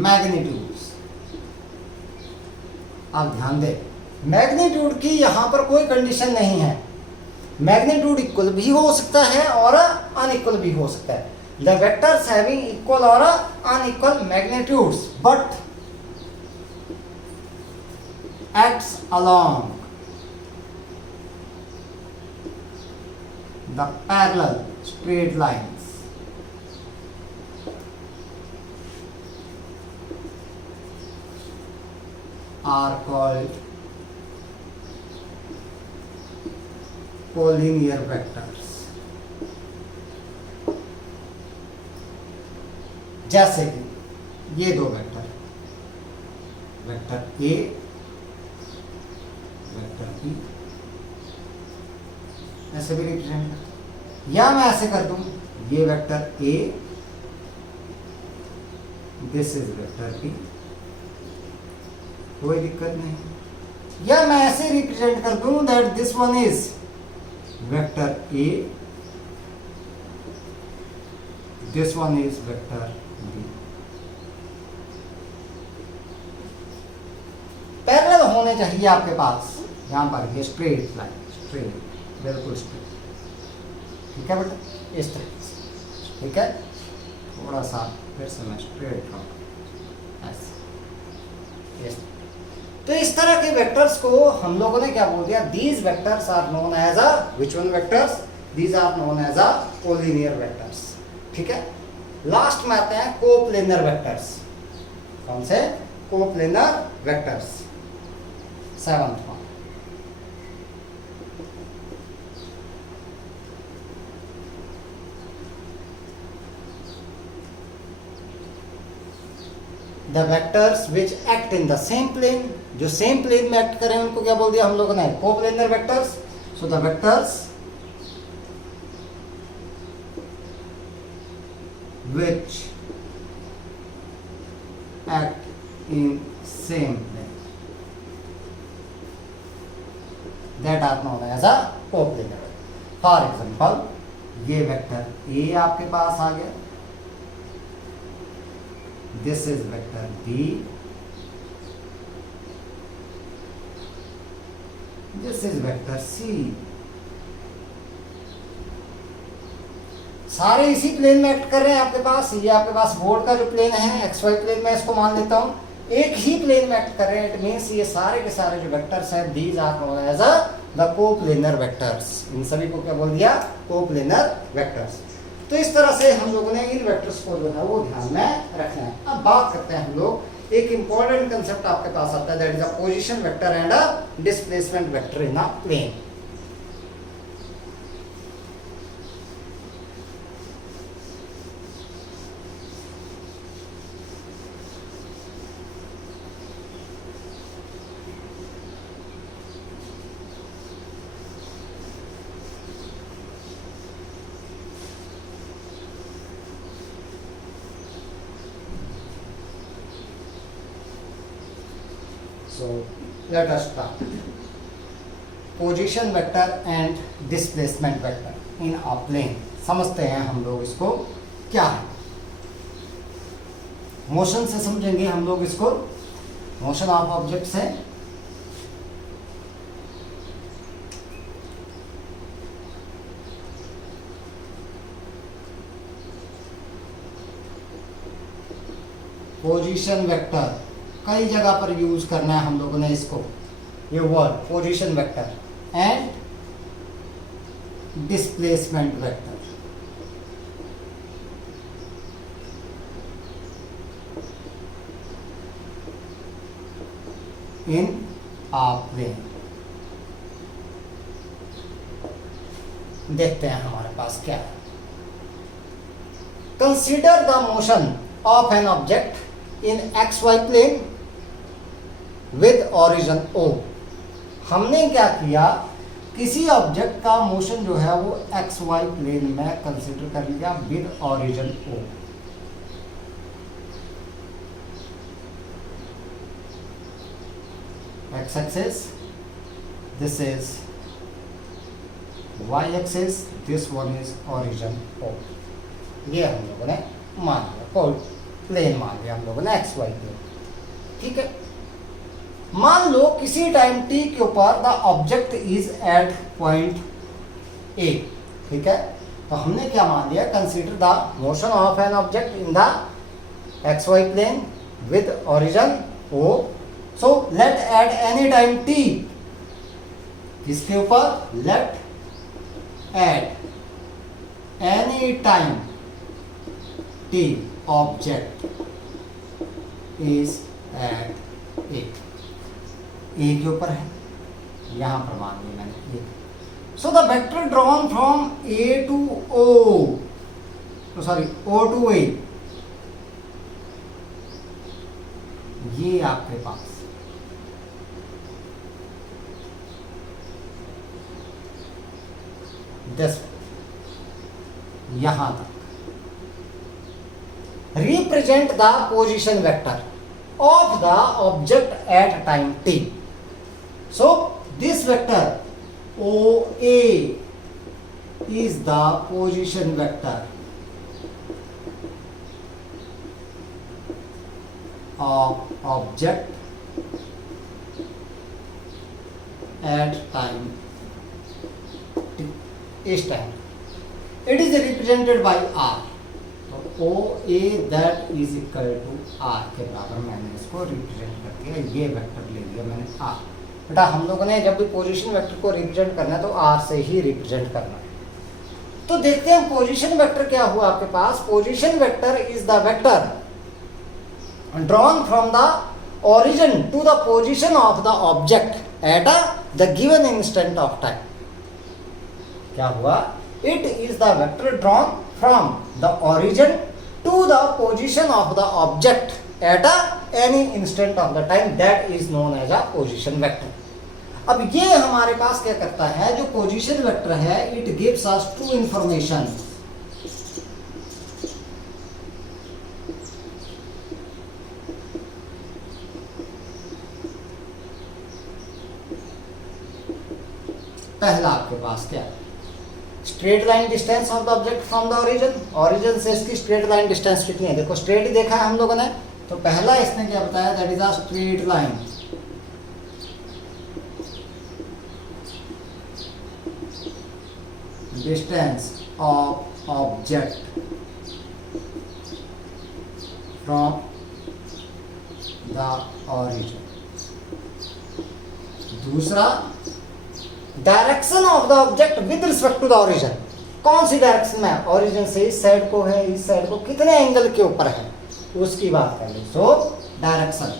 magnitudes। आप ध्यान दें, मैग्नीट्यूड की यहां पर कोई कंडीशन नहीं है, मैग्नीट्यूड इक्वल भी हो सकता है और अनइक्वल भी हो सकता है। द वेक्टर्स हैविंग इक्वल और unequal magnitudes but acts along the parallel straight lines are called collinear vectors. जैसे कि ये दो vector, vector A, vector B, ऐसे भी रिप्रेजेंट कर, या मैं ऐसे कर दूं, ये vector A, this is vector B, कोई दिक्कत नहीं। या मैं ऐसे रिप्रेजेंट कर दूं that this one is vector A, this one is vector B. Parallel होने चाहिए आपके पास, यहां पर ये स्ट्रेट लाइन, स्ट्रेट, बिल्कुल स्ट्रेट, ठीक है बेटा, इस तरह से, ठीक है। थोड़ा सा फिर से मैं स्ट्रेट ड्रॉ ऐसे, इस, तो इस तरह के वेक्टर्स को हम लोगों ने क्या बोल दिया, these vectors are known as a which one vectors, these are known as a collinear vectors, ठीक है। लास्ट में आते हैं कोप्लेनर वेक्टर्स। कौन से? Coplanar vectors, seventh one. The vectors which act in the same plane, जो same plane में act करें उनको क्या बोल दिया हम लोगों ने, coplanar vectors. So the vectors which act in same plane, that are known as a coplanar. For example, ये वेक्टर A आपके पास आ गया, this is vector B, this is vector C, सारे इसी प्लेन में एक्ट कर रहे हैं आपके पास। ये आपके पास बोर्ड का जो प्लेन है एक्स वाई प्लेन में, इसको मान लेता हूँ, एक ही प्लेन में एक्ट कर रहे हैं। इट मींस ये सारे के सारे जो वेक्टर्स हैं, these are known as the coplanar vectors. इन सभी को क्या बोल दिया, कोप्लेनर वेक्टर्स। तो इस तरह से हम लोगों ने इन वेक्टर्स को जो है वो ध्यान में रखना है। अब बात करते हैं हम लोग, एक इंपॉर्टेंट कंसेप्ट आपके पास आता है, that is a position vector and a displacement vector in a plane. So let us start. Position vector and displacement vector in a plane. समझते हैं हम लोग इसको क्या है। मोशन से समझेंगे हम लोग इसको, मोशन ऑफ ऑब्जेक्ट से। पोजीशन वेक्टर कई जगह पर यूज करना है हम लोगों ने इसको, ये word position vector and displacement vector. In a plane देखते हैं हमारे पास क्या है। Consider the motion of an object in X Y plane with origin O। हमने क्या किया, किसी ऑब्जेक्ट का मोशन जो है वो एक्स वाई प्लेन में कंसीडर कर लिया with origin O। X axis, this is Y axis, this one is origin O। ये हम लोगों ने मान लिया, कोई प्लेन मान लिया हम लोगों ने एक्स वाई प्लेन, ठीक है। मान लो किसी टाइम t के ऊपर the object is at point A, ठीक है। तो हमने क्या मान लिया, consider the motion of an object in the x Y plane with origin O। So let at any time t, इसके ऊपर let at any time t object is at A के ऊपर है, यहां पर मान लिया मैंने A. So the vector drawn from A to O, sorry O to A, ये आपके पास दस यहां तक represent the position vector of the object at time t. So this vector OA is the position vector of object at time t, इस time it is represented by r. तो O A that is equal to R के बराबर मैंने इसको represent कर दिया, ये vector ले लिया मैंने आर। बेटा हम लोगों ने जब भी पोजीशन वेक्टर को रिप्रेजेंट करना है तो आर से ही रिप्रेजेंट करना है। तो देखते हैं पोजीशन वेक्टर क्या हुआ आपके पास। Position vector is the vector drawn from the origin to the position of the object at the given instant of time. क्या हुआ? It is the vector drawn from the origin to the position of the object at any instant of the time, that is known as a position vector. अब ये हमारे पास क्या करता है, जो पोजीशन वेक्टर है, it gives us two information. पहला आपके पास क्या है, straight line distance of the object from the origin. Origin से इसकी स्ट्रेट लाइन डिस्टेंस कितनी है, देखो स्ट्रेट ही देखा है हम लोगों ने, तो पहला इसने क्या बताया, that is a straight line distance of object from the origin. दूसरा, direction of the object with respect to the origin. कौन सी डायरेक्शन में, ओरिजिन से इस साइड को है, इस साइड को कितने एंगल के ऊपर है, उसकी बात कर ली। So direction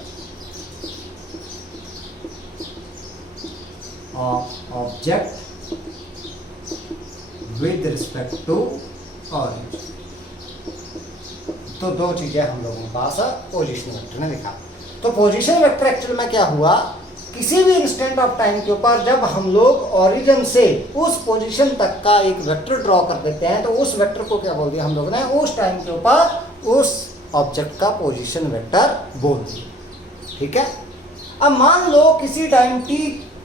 of object with respect to origin. तो दो चीजें हम लोगों के पास पोजीशन वेक्टर ने लिखा। तो पोजीशन वेक्टर एक्चुअल में क्या हुआ, किसी भी इंस्टेंट ऑफ टाइम के ऊपर जब हम लोग ओरिजिन से उस पोजीशन तक का एक वेक्टर ड्रॉ कर देते हैं, तो उस वेक्टर को क्या बोल दिया हम लोगों ने, उस टाइम के ऊपर उस ऑब्जेक्ट का पोजीशन वेक्टर बोल दिया। ठीक है। अब मान लो किसी टाइम टी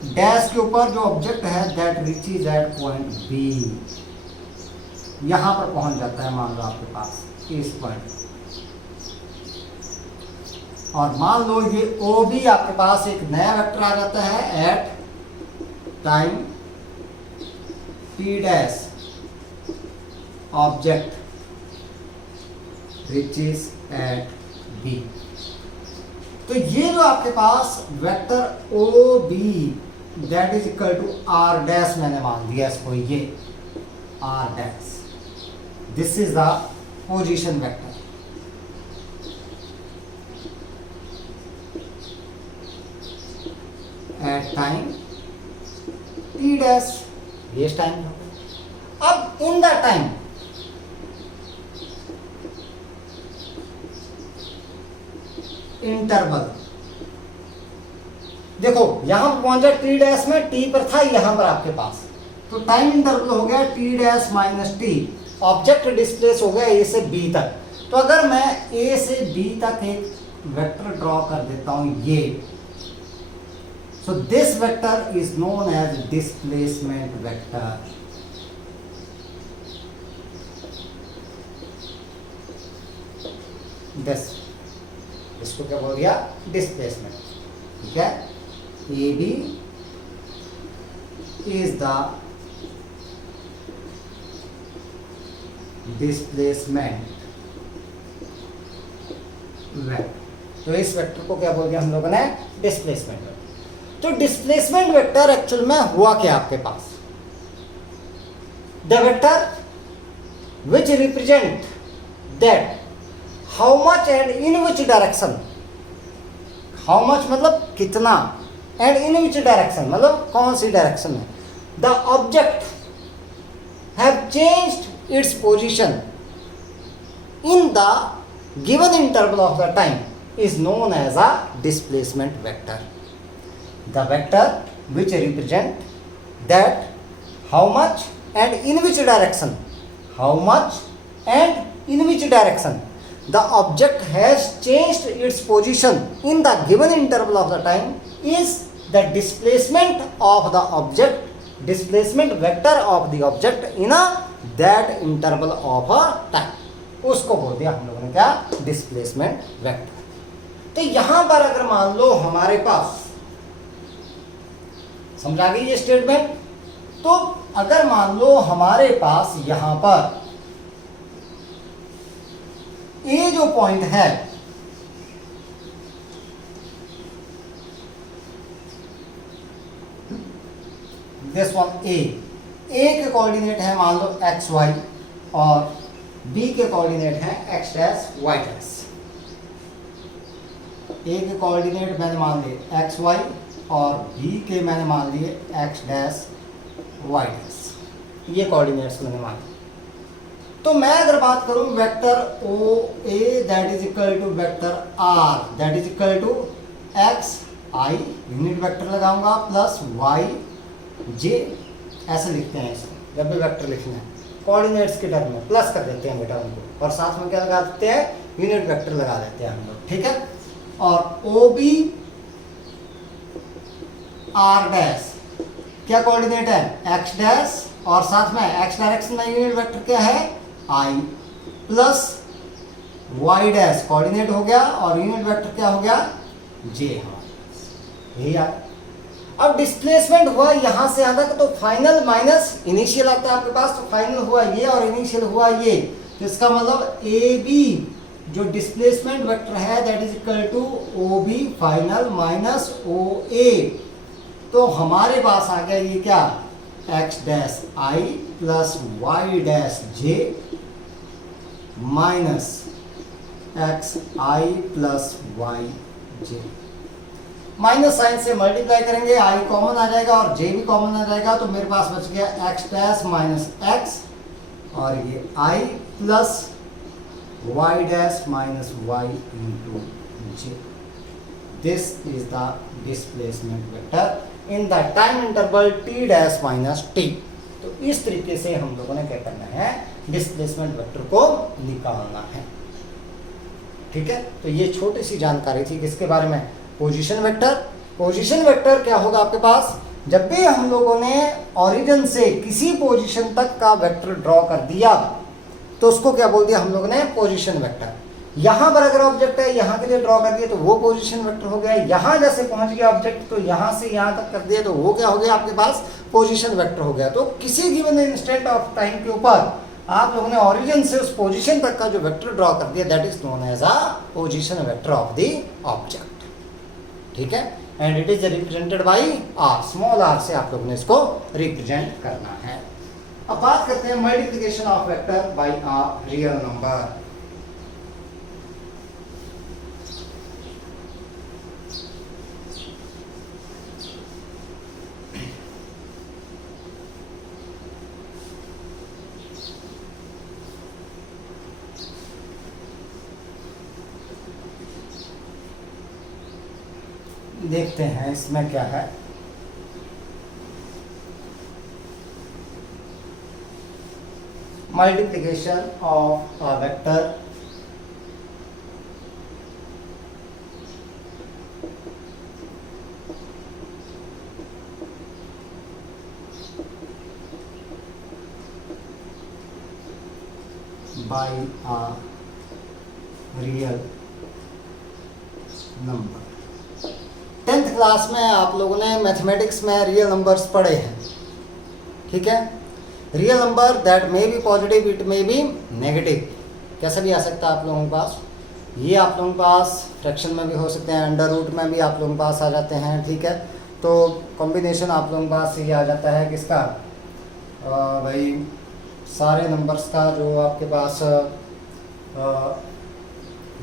डैश के ऊपर जो ऑब्जेक्ट है that reaches at point B, यहां पर पहुंच जाता है, मान लो आपके पास इस पॉइंट, और मान लो ये ओ भी आपके पास एक नया वेक्टर आ जाता है at time t dash object reaches at B. तो ये जो आपके पास vector O B that is equal to R dash मैंने मान दिया इसको, ये R dash, this is the position vector at time t dash, ये टाइम। अब इन द टाइम इंटरवल, देखो यहां पर पहुंचा टी डैश में, टी पर था यहां पर आपके पास, तो टाइम इंटरवल हो गया T dash minus T, object displace हो गया ए से बी तक। तो अगर मैं ए से बी तक एक वेक्टर ड्रॉ कर देता हूं ये, so this vector is known as displacement vector. this, इसको क्या बोल दिया, डिस्प्लेसमेंट। ठीक है। A B is the displacement vector. तो इस वेक्टर को क्या बोल दिया हम लोगों ने, डिस्प्लेसमेंट वेक्टर। तो डिस्प्लेसमेंट वेक्टर एक्चुअल में हुआ क्या आपके पास, the vector which represent that how much and in which direction, how much मतलब कितना, and in which direction मतलब कौन सी डायरेक्शन में, the object have changed its position in the given interval of the time is known as a displacement vector. The vector which represent that how much and in which direction, how much and in which direction the object has changed its position in the given interval of the time is the displacement of the object, displacement vector of the object in a that interval of a time. उसको बोल दिया हम लोगों ने क्या, displacement vector. तो यहां पर अगर मान लो हमारे पास, समझा गई ये स्टेटमेंट, तो अगर मान लो हमारे पास यहां पर ए जो पॉइंट है, दिस वन ए के कोऑर्डिनेट है मान लो एक्स वाई और बी के कोऑर्डिनेट है एक्स डैश वाई डैश। ए के कोऑर्डिनेट मैंने मान लिए एक्स वाई और बी के मैंने मान लिए एक्स डैश वाई डैश, ये कोऑर्डिनेट्स मैंने मान लिए। तो मैं अगर बात करूं vector O A that is equal to vector R that is equal to X I, unit vector लगाऊंगा, प्लस वाई जे, ऐसे लिखते हैं इसको जब भी वेक्टर लिखना है, कोऑर्डिनेट्स के टर्म में प्लस कर देते हैं बेटा उनको, और साथ में क्या लगा देते हैं, यूनिट वेक्टर लगा देते हैं हम लोग, ठीक है। और ओ बी आर डैश क्या कोऑर्डिनेट है, एक्स डैश, और साथ में एक्स डायरेक्शन में यूनिट वेक्टर क्या है, आई, प्लस वाई डैश कोऑर्डिनेट हो गया और यूनिट वेक्टर क्या हो गया, जे, यही आ। अब डिस्प्लेसमेंट हुआ यहां से यहां तक, तो फाइनल माइनस इनिशियल आता है आपके पास, तो फाइनल हुआ ये और इनिशियल हुआ ये, तो इसका मतलब ए बी जो डिस्प्लेसमेंट वेक्टर है that is equal to O B final minus O A. तो हमारे पास आ गया ये क्या, x dash i plus y dash j minus x i plus Y j. Minus sign से मल्टीप्लाई करेंगे, आई कॉमन आ जाएगा और जे भी कॉमन आ जाएगा, तो मेरे पास बच गया एक्स डैश माइनस एक्स और ये i plus y dash minus y into j. This is the displacement vector in the time interval t dash minus t. तो इस तरीके से हम लोगों ने क्या करना है, डिस्प्लेसमेंट वेक्टर को निकालना है, ठीक है। तो ये छोटी सी जानकारी थी किसके बारे में, पोजीशन वेक्टर। पोजीशन वेक्टर क्या होगा आपके पास, जब भी हम लोगों ने ओरिजिन से किसी पोजीशन तक का वेक्टर ड्रॉ कर दिया तो उसको क्या बोल दिया हम लोगों ने, पोजीशन वेक्टर। यहां पर अगर ऑब्जेक्ट है यहां के लिए ड्रॉ कर दिया तो वो पोजीशन वेक्टर हो गया, यहां जैसे पहुंच गया ऑब्जेक्ट तो यहां से यहां तक कर दिया तो वो क्या हो गया आपके पास, पोजीशन वेक्टर हो गया। तो किसी गिवन इंस्टेंट ऑफ टाइम के ऊपर आप लोगों ने ओरिजिन से उस पोजीशन तक का जो वेक्टर ड्रॉ कर दिया that is known as a position vector of the object, ठीक है। And it is represented by R, small R से आप लोगों ने इसको रिप्रेजेंट करना है। अब बात करते हैं multiplication of vector by a real number. देखते हैं इसमें क्या है, multiplication of a vector by a real number. 10th class में आप लोगों ने मैथमेटिक्स में रियल नंबर्स पढ़े हैं, ठीक है। Real number that may be positive it may be negative, कैसा भी आ सकता है आप लोगों के पास। ये आप लोगों के पास फ्रैक्शन में भी हो सकते हैं, अंडर रूट में भी आप लोगों के पास आ जाते हैं, ठीक है। तो कॉम्बिनेशन आप लोगों के पास ये आ जाता है किसका, भाई सारे नंबर्स का जो आपके पास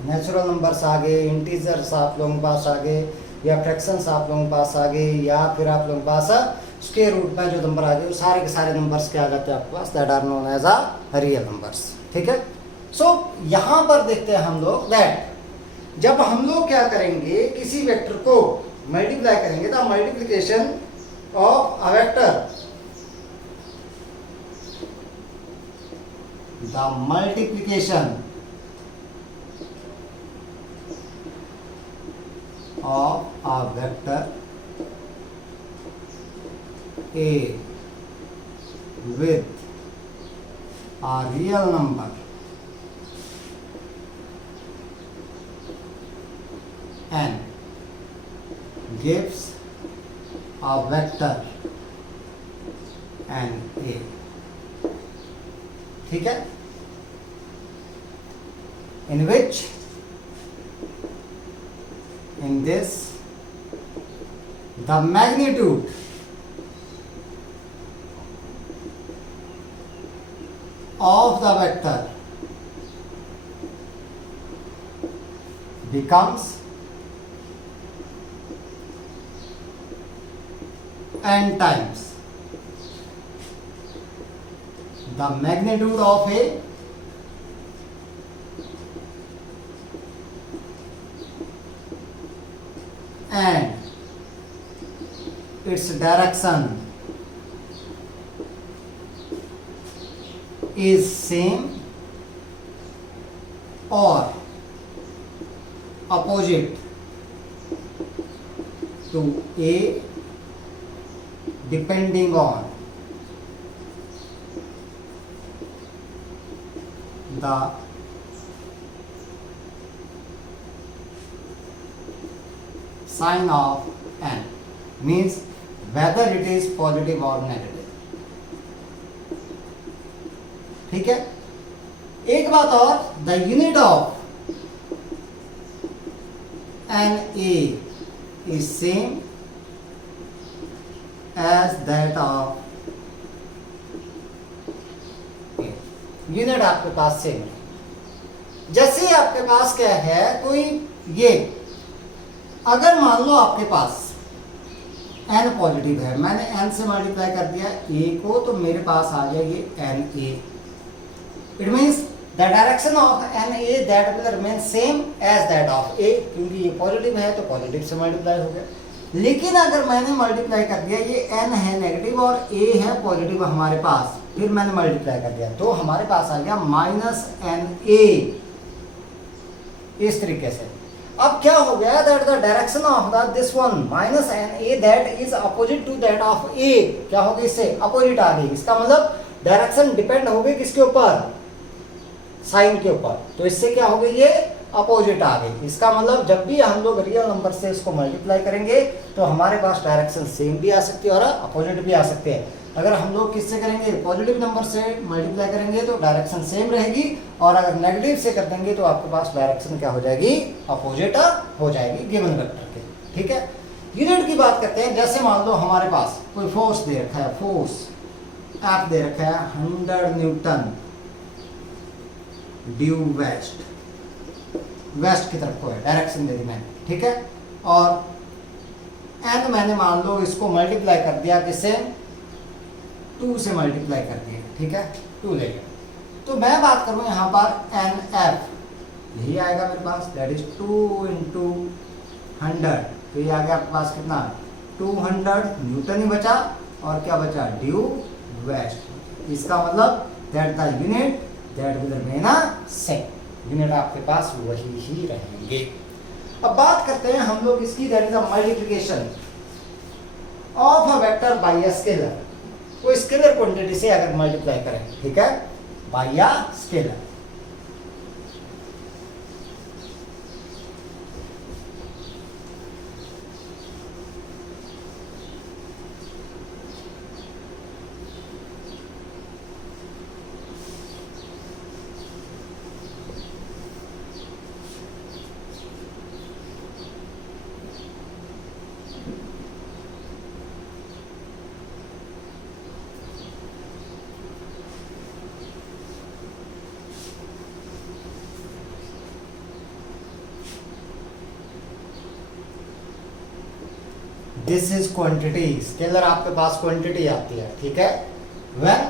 नेचुरल नंबर्स आ गए, इंटीजर्स आप लोगों के पास आ गए, या फ्रैक्शंस आप लोगों के पास आ गए, या फिर आप लोगों के पास स्क्वायर रूट में जो नंबर आ गए, वो सारे के सारे नंबर्स क्या आ जाते हैं आपके पास, that are known as a real numbers. ठीक है। सो यहाँ पर देखते हैं हम लोग दैट जब हम लोग क्या करेंगे, किसी वेक्टर को मल्टीप्लाई करेंगे, the multiplication of a vector, the multiplication of a vector A with a real number n gives a vector n A। ठीक है। in which in this the magnitude of the vector becomes n times the magnitude of a and its direction is same or opposite to A depending on the sign of n, means whether it is positive or negative। ठीक है। एक बात और, the unit of an A is same as that of A. Unit आपके पास same है। जैसे आपके पास क्या है, कोई ये अगर मान लो आपके पास n पॉजिटिव है, मैंने n से मल्टीप्लाई कर दिया a को, तो मेरे पास आ गया ये n a। It means the direction of n a that will remain same as that of a, क्योंकि ये पॉजिटिव है तो पॉजिटिव से मल्टीप्लाई हो गया। लेकिन अगर मैंने मल्टीप्लाई कर दिया, ये n है नेगेटिव और a है पॉजिटिव हमारे पास, फिर मैंने मल्टीप्लाई कर दिया तो हमारे पास आ गया माइनस एन ए। इस तरीके से अब क्या हो गया, that the direction of the this one minus n A that is opposite to that of A, क्या हो गई, इससे अपोजिट आ गई। इसका मतलब डायरेक्शन डिपेंड हो गई किसके ऊपर, साइन के ऊपर, तो इससे क्या हो गई, ये अपोजिट आ गई। इसका मतलब जब भी हम लोग रियल नंबर से इसको मल्टीप्लाई करेंगे तो हमारे पास डायरेक्शन सेम भी आ सकती है और अपोजिट भी आ सकते हैं। अगर हम लोग किससे करेंगे, पॉजिटिव नंबर से मल्टीप्लाई करेंगे तो डायरेक्शन सेम रहेगी, और अगर नेगेटिव से कर देंगे तो आपके पास डायरेक्शन क्या हो जाएगी, अपोजिट हो जाएगी गिवन वेक्टर के। ठीक है। यूनिट की बात करते हैं। जैसे मान लो हमारे पास कोई फोर्स दे रखा है, फोर्स एफ दे रखा है 100 न्यूटन ड्यू वेस्ट, वेस्ट की तरफ को है, डायरेक्शन दे दी मैंने। ठीक है। और एन मैंने मान लो इसको मल्टीप्लाई कर दिया, किससे, 2 से मल्टीप्लाई कर दिया। ठीक है, 2 ले लिया। तो मैं बात करूँ यहाँ पर एन एफ, यही आएगा मेरे पास, दैट इज 2 इंटू 100, तो ये आ गया आपके पास कितना, 200 न्यूटन ही बचा, और क्या बचा, ड्यू वेस्ट। इसका मतलब that the unit that will remain same, unit आपके पास वही ही रहेंगे। अब बात करते हैं हम लोग इसकी, that is the multiplication of a vector by a scalar. कोई स्केलर क्वांटिटी से अगर मल्टीप्लाई करें, ठीक है, by a scalar. This is quantity, scalar आपके पास क्वांटिटी आती है, ठीक है। When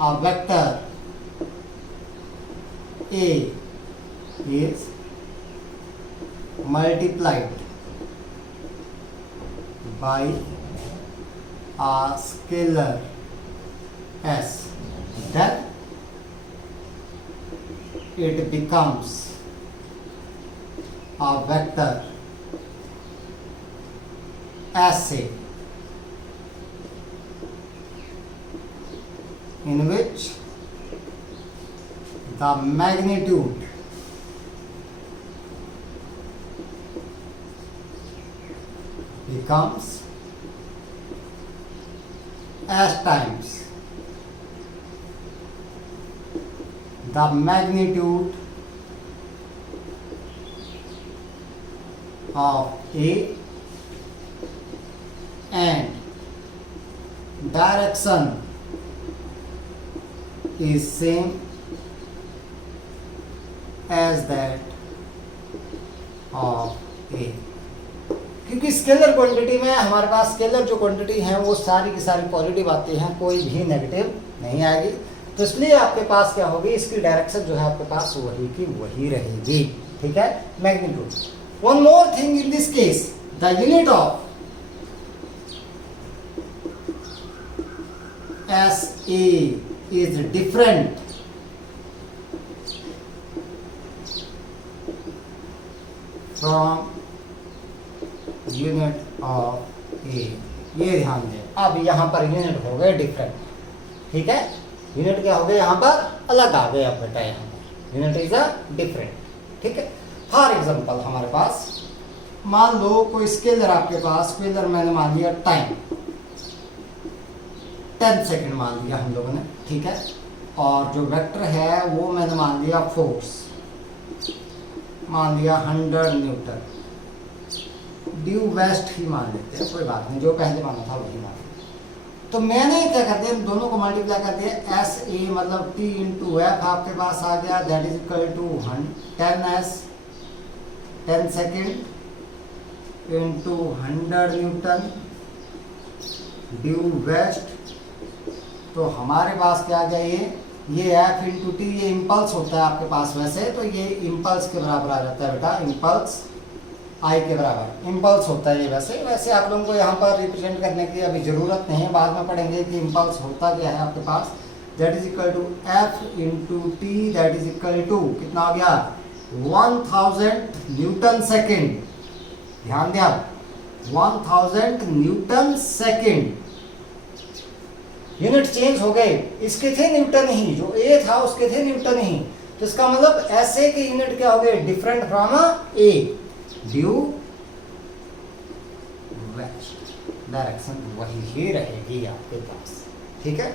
a vector A is multiplied by a scalar S, then it becomes a vector SA in which the magnitude becomes S times the magnitude of A and direction is same as that of A, क्योंकि scalar quantity में हमारे पास scalar जो quantity है वो सारी की सारी positive आती हैं, कोई भी नेगेटिव नहीं आएगी, तो इसलिए आपके पास क्या होगी, इसकी डायरेक्शन जो है आपके पास वही की वही रहेगी, ठीक है, magnitude. One more thing in this case, the unit of S A is different from unit of A, ये ध्यान दें। अब यहाँ पर यूनिट हो गए डिफरेंट, ठीक है, यूनिट क्या हो गए यहाँ पर अलग आ गए, अब बेटा यहाँ per unit is a different, ठीक है। फॉर एग्जांपल हमारे पास मान लो कोई स्केलर आपके पास, स्केलर मैंने मान लिया टाइम 10 सेकंड मान लिया हम लोगों ने, ठीक है, और जो वेक्टर है वो मैंने मान लिया फोर्स, मान लिया 100 न्यूटन, ड्यू वेस्ट ही मान लेते हैं, कोई बात नहीं, जो पहले माना था वही मान। तो मैंने क्या कर दिया, दोनों को मल्टीप्लाई कर दिया, एस ए मतलब टी इंटू एफ आपके पास आ गया, that is equal to 10s 10 second into 100 newton due west. तो हमारे पास क्या आ गया, ये एफ इंटू टी, ये इम्पल्स होता है आपके पास वैसे, तो ये इम्पल्स के बराबर आ जाता है बेटा, इम्पल्स आई के बराबर इम्पल्स होता है ये, वैसे आप लोगों को यहाँ पर रिप्रेजेंट करने की अभी ज़रूरत नहीं है, बाद में पढ़ेंगे कि इम्पल्स होता क्या है आपके पास। That is equal to F into T, that is equal to कितना हो गया 1000 न्यूटन सेकेंड, ध्यान दें आप 1000 न्यूटन सेकेंड। यूनिट चेंज हो गए, इसके थे न्यूटन ही, जो ए था उसके थे न्यूटन ही, तो इसका मतलब ऐसे के यूनिट क्या हो गए, different from A, due west, direction वही ही रहेगी आपके पास, ठीक है।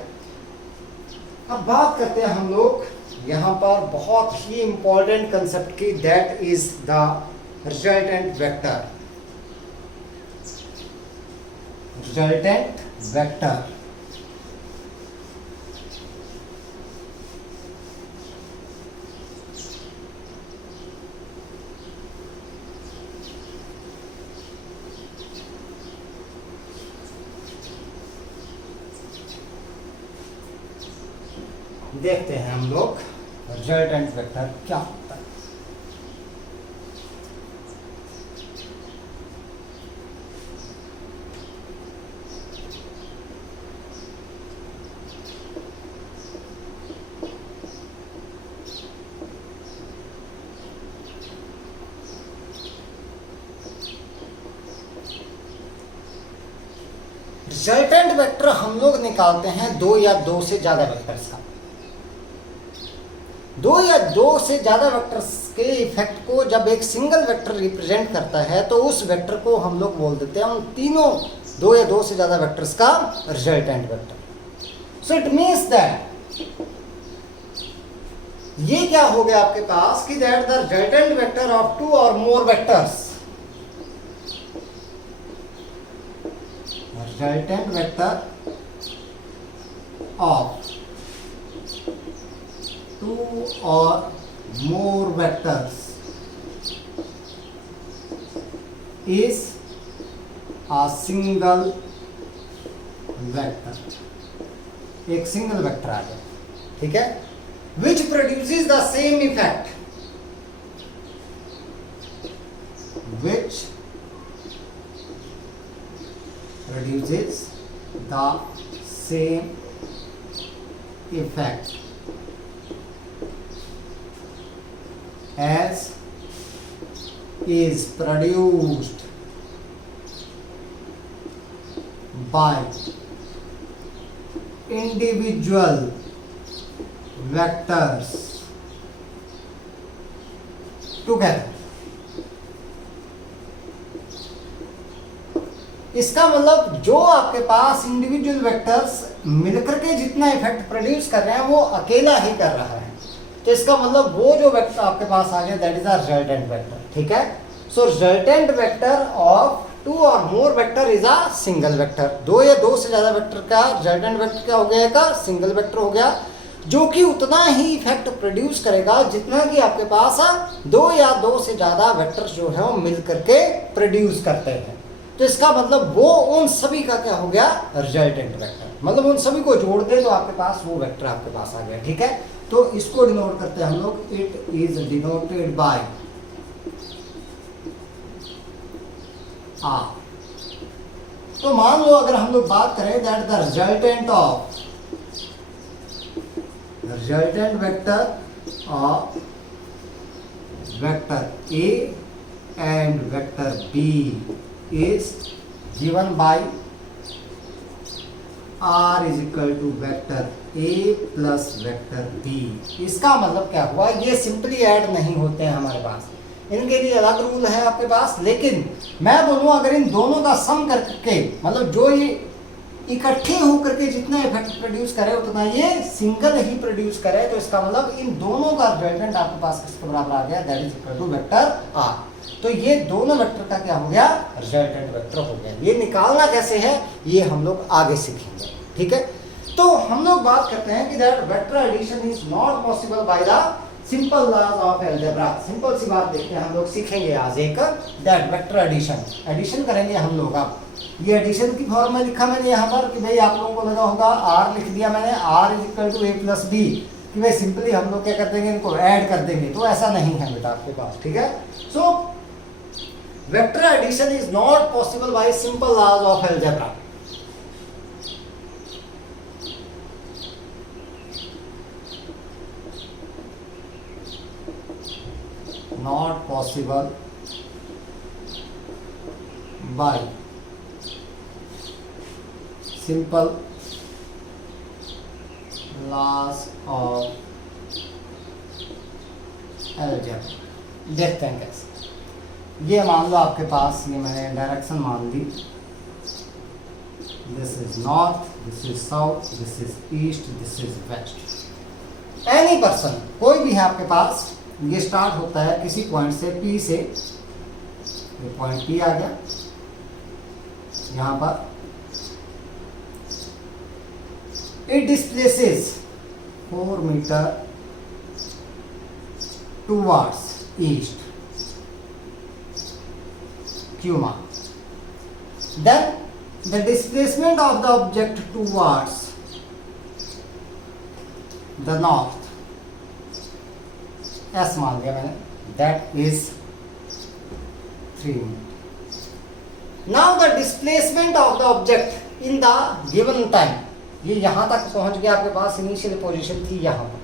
अब बात करते हैं हम लोग यहाँ पर बहुत ही इंपॉर्टेंट कंसेप्ट की, that is the resultant vector, resultant vector. देखते हैं हम लोग रिजल्टेंट वेक्टर क्या होता है। रिजल्टेंट वेक्टर हम लोग निकालते हैं दो या दो से ज्यादा वेक्टर्स का, दो या दो से ज्यादा वेक्टर्स के इफेक्ट को जब एक सिंगल वेक्टर रिप्रेजेंट करता है तो उस वेक्टर को हम लोग बोल देते हैं उन तीनों दो या दो से ज्यादा वेक्टर्स का resultant vector. So it means that ये क्या हो गया आपके पास कि that the resultant vector of two और more vectors, resultant vector of two और more vectors is a single vector, एक सिंगल वेक्टर आ गया, ठीक है, which produces the same effect, which produces the same effect as is produced by individual vectors together. इसका मतलब जो आपके पास इंडिविजुअल वेक्टर्स मिलकर के जितना इफेक्ट प्रोड्यूस कर रहे हैं वो अकेला ही कर रहा है, तो इसका मतलब वो जो वेक्टर आपके पास आ गया that is a resultant vector, ठीक है। So resultant vector of two और more vector is a single vector, दो या दो से ज्यादा वेक्टर का रिजल्टेंट वेक्टर क्या हो गया, का सिंगल वेक्टर हो गया, जो कि उतना ही इफेक्ट प्रोड्यूस करेगा जितना कि आपके पास दो या दो से ज्यादा वेक्टर्स जो है वो मिल करके प्रोड्यूस करते हैं। तो इसका मतलब वो उन सभी का क्या हो गया, रिजल्टेंट वेक्टर, मतलब उन सभी को जोड़ दे तो आपके पास वो वेक्टर आपके पास आ गया, ठीक है। तो इसको डिनोट करते हैं हम लोग, it is denoted by R. तो मान लो अगर हम लोग बात करें that the resultant vector of vector A and vector B is given by R is equal to vector A plus vector B। इसका मतलब क्या हुआ, ये सिंपली ऐड नहीं होते हैं हमारे पास, इनके लिए अलग रूल है आपके पास, लेकिन मैं बोलूँ अगर इन दोनों का सम करके मतलब जो ये इकट्ठे होकर के जितना इफेक्ट प्रोड्यूस करे उतना ये सिंगल ही प्रोड्यूस करे, तो इसका मतलब इन दोनों का रिजल्टेंट आपके पास किसके बराबर आ गया, that is equal to vector R। तो ये दोनों वेक्टर का क्या हो गया, रिजल्टेंट वेक्टर हो गया। ये निकालना कैसे है ये हम लोग आगे सीखेंगे, ठीक है। तो हम लोग बात करते हैं कि that vector addition is not possible by the simple laws of algebra. Simple सी बात देखते हैं, हम लोग सीखेंगे आज एक दैट वेक्टर एडिशन करेंगे हम लोग। अब ये एडिशन की फॉर्म में लिखा मैंने यहाँ पर कि भाई आप लोगों को लगा होगा R लिख दिया मैंने, R is equal to A plus B, कि भाई सिंपली हम लोग क्या कर देंगे, इनको ऐड कर देंगे, तो ऐसा नहीं है बेटा आपके पास, ठीक है। So vector addition is not possible by simple laws of algebra. Not possible by simple laws of algebra। देखते हैं कैसे। ये मान लो आपके पास, ये मैंने डायरेक्शन मान ली, this is north, this is south, this is east, this is west. Any person, कोई भी है आपके पास, ये स्टार्ट होता है किसी पॉइंट से P से, ये पॉइंट P आ गया यहां पर, it displaces 4 metre towards east, Q mark, then the displacement of the object towards the north, S मान लिया मैंने, that is 3 metre. Now the displacement of the object in the given time, ये यहाँ तक पहुँच गया आपके पास, इनिशियल पोजीशन थी यहाँ पर,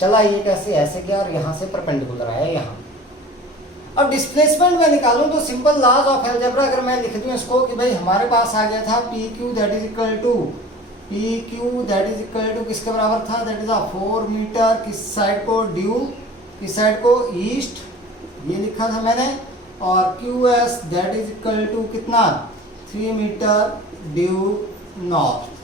चला ये कैसे ऐसे गया और यहाँ से परपेंडिकुलर आया यहाँ। अब डिस्प्लेसमेंट में निकालूं तो सिंपल लॉज ऑफ अलजेब्रा अगर मैं लिख दूं इसको कि भाई हमारे पास आ गया था P Q that is equal to किसके बराबर था, दैट इज 4 मीटर, किस साइड को, ड्यू, किस साइड को, ईस्ट, ये लिखा था मैंने, और Q S that is equal to कितना, 3 मीटर ड्यू नॉर्थ।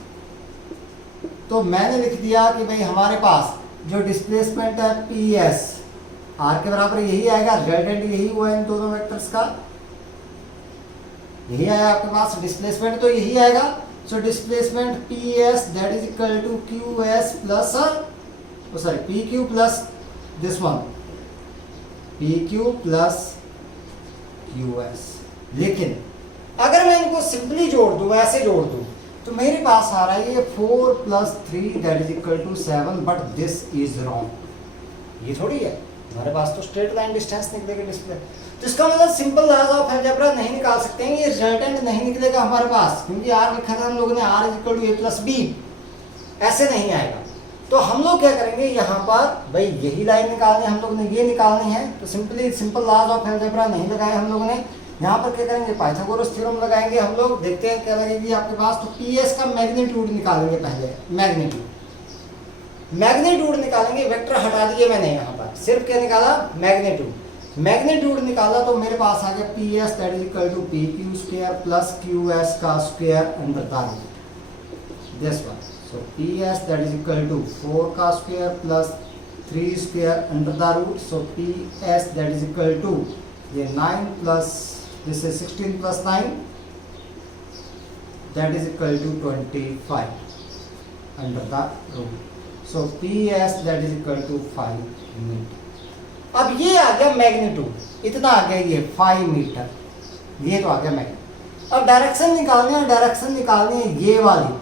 तो मैंने लिख दिया कि भाई हमारे पास जो डिस्प्लेसमेंट है पी एस आर के बराबर यही आएगा, रिजल्टेंट यही हुआ इन दोनों वेक्टर्स का, यही आया आपके पास, डिस्प्लेसमेंट तो यही आएगा। So displacement P S that is equal to Q S plus sorry P Q plus this one, P Q plus Q S, लेकिन अगर मैं इनको सिंपली जोड़ दूं, ऐसे जोड़ दूं, तो मेरे पास आ रहा है ये 4 + 3 that is equal to 7, but this is wrong. ये थोड़ी है, हमारे पास तो स्ट्रेट लाइन डिस्टेंस निकलेगा डिस्प्ले, तो इसका मतलब सिंपल लॉज ऑफ अलजेब्रा नहीं निकाल सकते हैं, ये रिजल्टेंट नहीं निकलेगा हमारे पास, क्योंकि आर लिखा था हम लोगों ने r = a + b, ऐसे नहीं आएगा। तो हम लोग क्या करेंगे, यहाँ पर भाई यही लाइन निकालनी है, हम लोगों ने ये निकालनी है, तो सिंपल लॉज ऑफ अलजेब्रा नहीं लगाए हम लोगों ने। यहाँ पर क्या करेंगे, पाइथागोरस थ्योरम लगाएंगे हम लोग, देखते हैं क्या लगेगी आपके पास। तो PS का मैग्नीट्यूड निकालेंगे पहले, मैग्नीट्यूड निकालेंगे, वेक्टर हटा दिए मैंने, यहाँ पर सिर्फ क्या निकाला, मैग्नीट्यूड निकाला, तो मेरे पास आ गया PS that is equal to PQ² + QS का square under the root this one. So PS that is equal to 4 का square + 3 square under the root. So PS that is equal to ये 9 plus this is 16 + 9 that is equal to 25 under the root. So PS that is equal to 5 metre. अब ये आ गया magnitude, इतना आ गया ये 5 metre, ये तो आ गया मैग्नीट्यूड। अब डायरेक्शन निकालनी है ये वाली,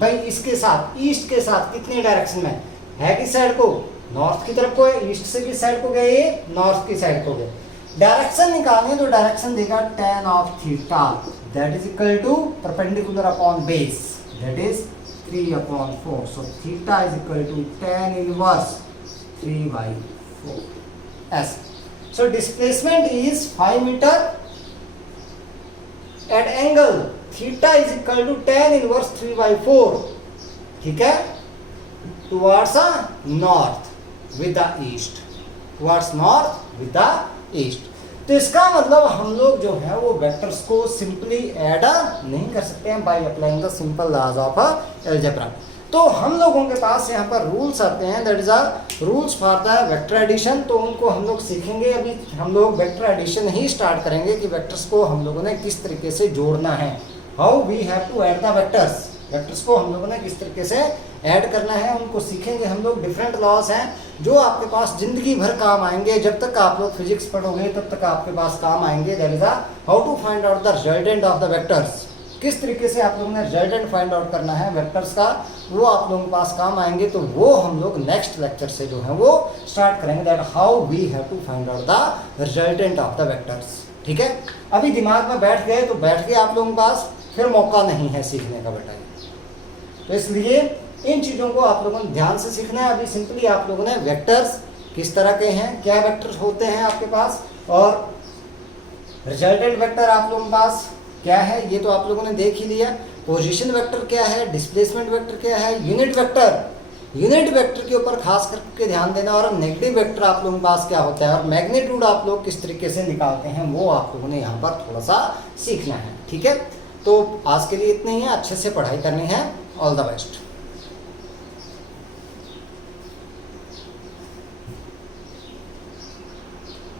भाई इसके साथ, ईस्ट के साथ कितनी डायरेक्शन में है, किस साइड को, नॉर्थ की तरफ को है, ईस्ट से किस साइड को गए, ये नॉर्थ की साइड को गए। डायरेक्शन निकालनी है तो डायरेक्शन देगा tan of theta that is equal to perpendicular upon base that is 3/4. So theta is equal to tan inverse 3/4 s. So displacement is 5 meter at angle theta is equal to tan inverse 3/4, ठीक है, towards north with the east, towards north with the east. तो इसका मतलब हम लोग जो है वो वेक्टर्स को सिंपली ऐड नहीं कर सकते हैं by applying the simple laws of algebra. तो हम लोगों के पास यहाँ पर रूल्स आते हैं, that is rules for the vector addition, तो उनको हम लोग सीखेंगे। अभी हम लोग वेक्टर एडिशन ही स्टार्ट करेंगे कि वेक्टर्स को हम लोगों ने किस तरीके से जोड़ना है, how we have to add the vectors, vectors को हम लोगों ने किस तरीके से ऐड करना है, उनको सीखेंगे हम लोग। डिफरेंट लॉज हैं जो आपके पास जिंदगी भर काम आएंगे, जब तक आप लोग फिजिक्स पढ़ोगे तब तक आपके पास काम आएंगे। That is how to find out the resultant of the vectors, किस तरीके से आप लोगों ने रिजल्टेंट फाइंड आउट करना है वेक्टर्स का, वो आप लोगों के पास काम आएंगे। तो वो हम लोग नेक्स्ट लेक्चर से जो है वो स्टार्ट करेंगे, that how we have to find out the resultant of the vectors, ठीक है। अभी दिमाग में बैठ गए तो बैठ गए आप लोगों के पास, फिर मौका नहीं है सीखने का बेटा। तो इसलिए इन चीज़ों को आप लोगों ने ध्यान से सीखना है। अभी सिंपली आप लोगों ने वेक्टर्स किस तरह के हैं, क्या वेक्टर्स होते हैं आपके पास, और रिजल्टेंट वेक्टर आप लोगों के पास क्या है, ये तो आप लोगों ने देख ही लिया। पोजीशन वेक्टर क्या है, डिस्प्लेसमेंट वेक्टर क्या है, यूनिट वेक्टर के ऊपर खास करके ध्यान देना, और नेगेटिव वेक्टर आप लोगों के पास क्या होता है, और मैग्नीट्यूड आप लोग किस तरीके से निकालते हैं, वो आप लोगों ने यहाँ पर थोड़ा सा सीखना है, ठीक है। तो आज के लिए इतना ही है, अच्छे से पढ़ाई करनी है। All the best.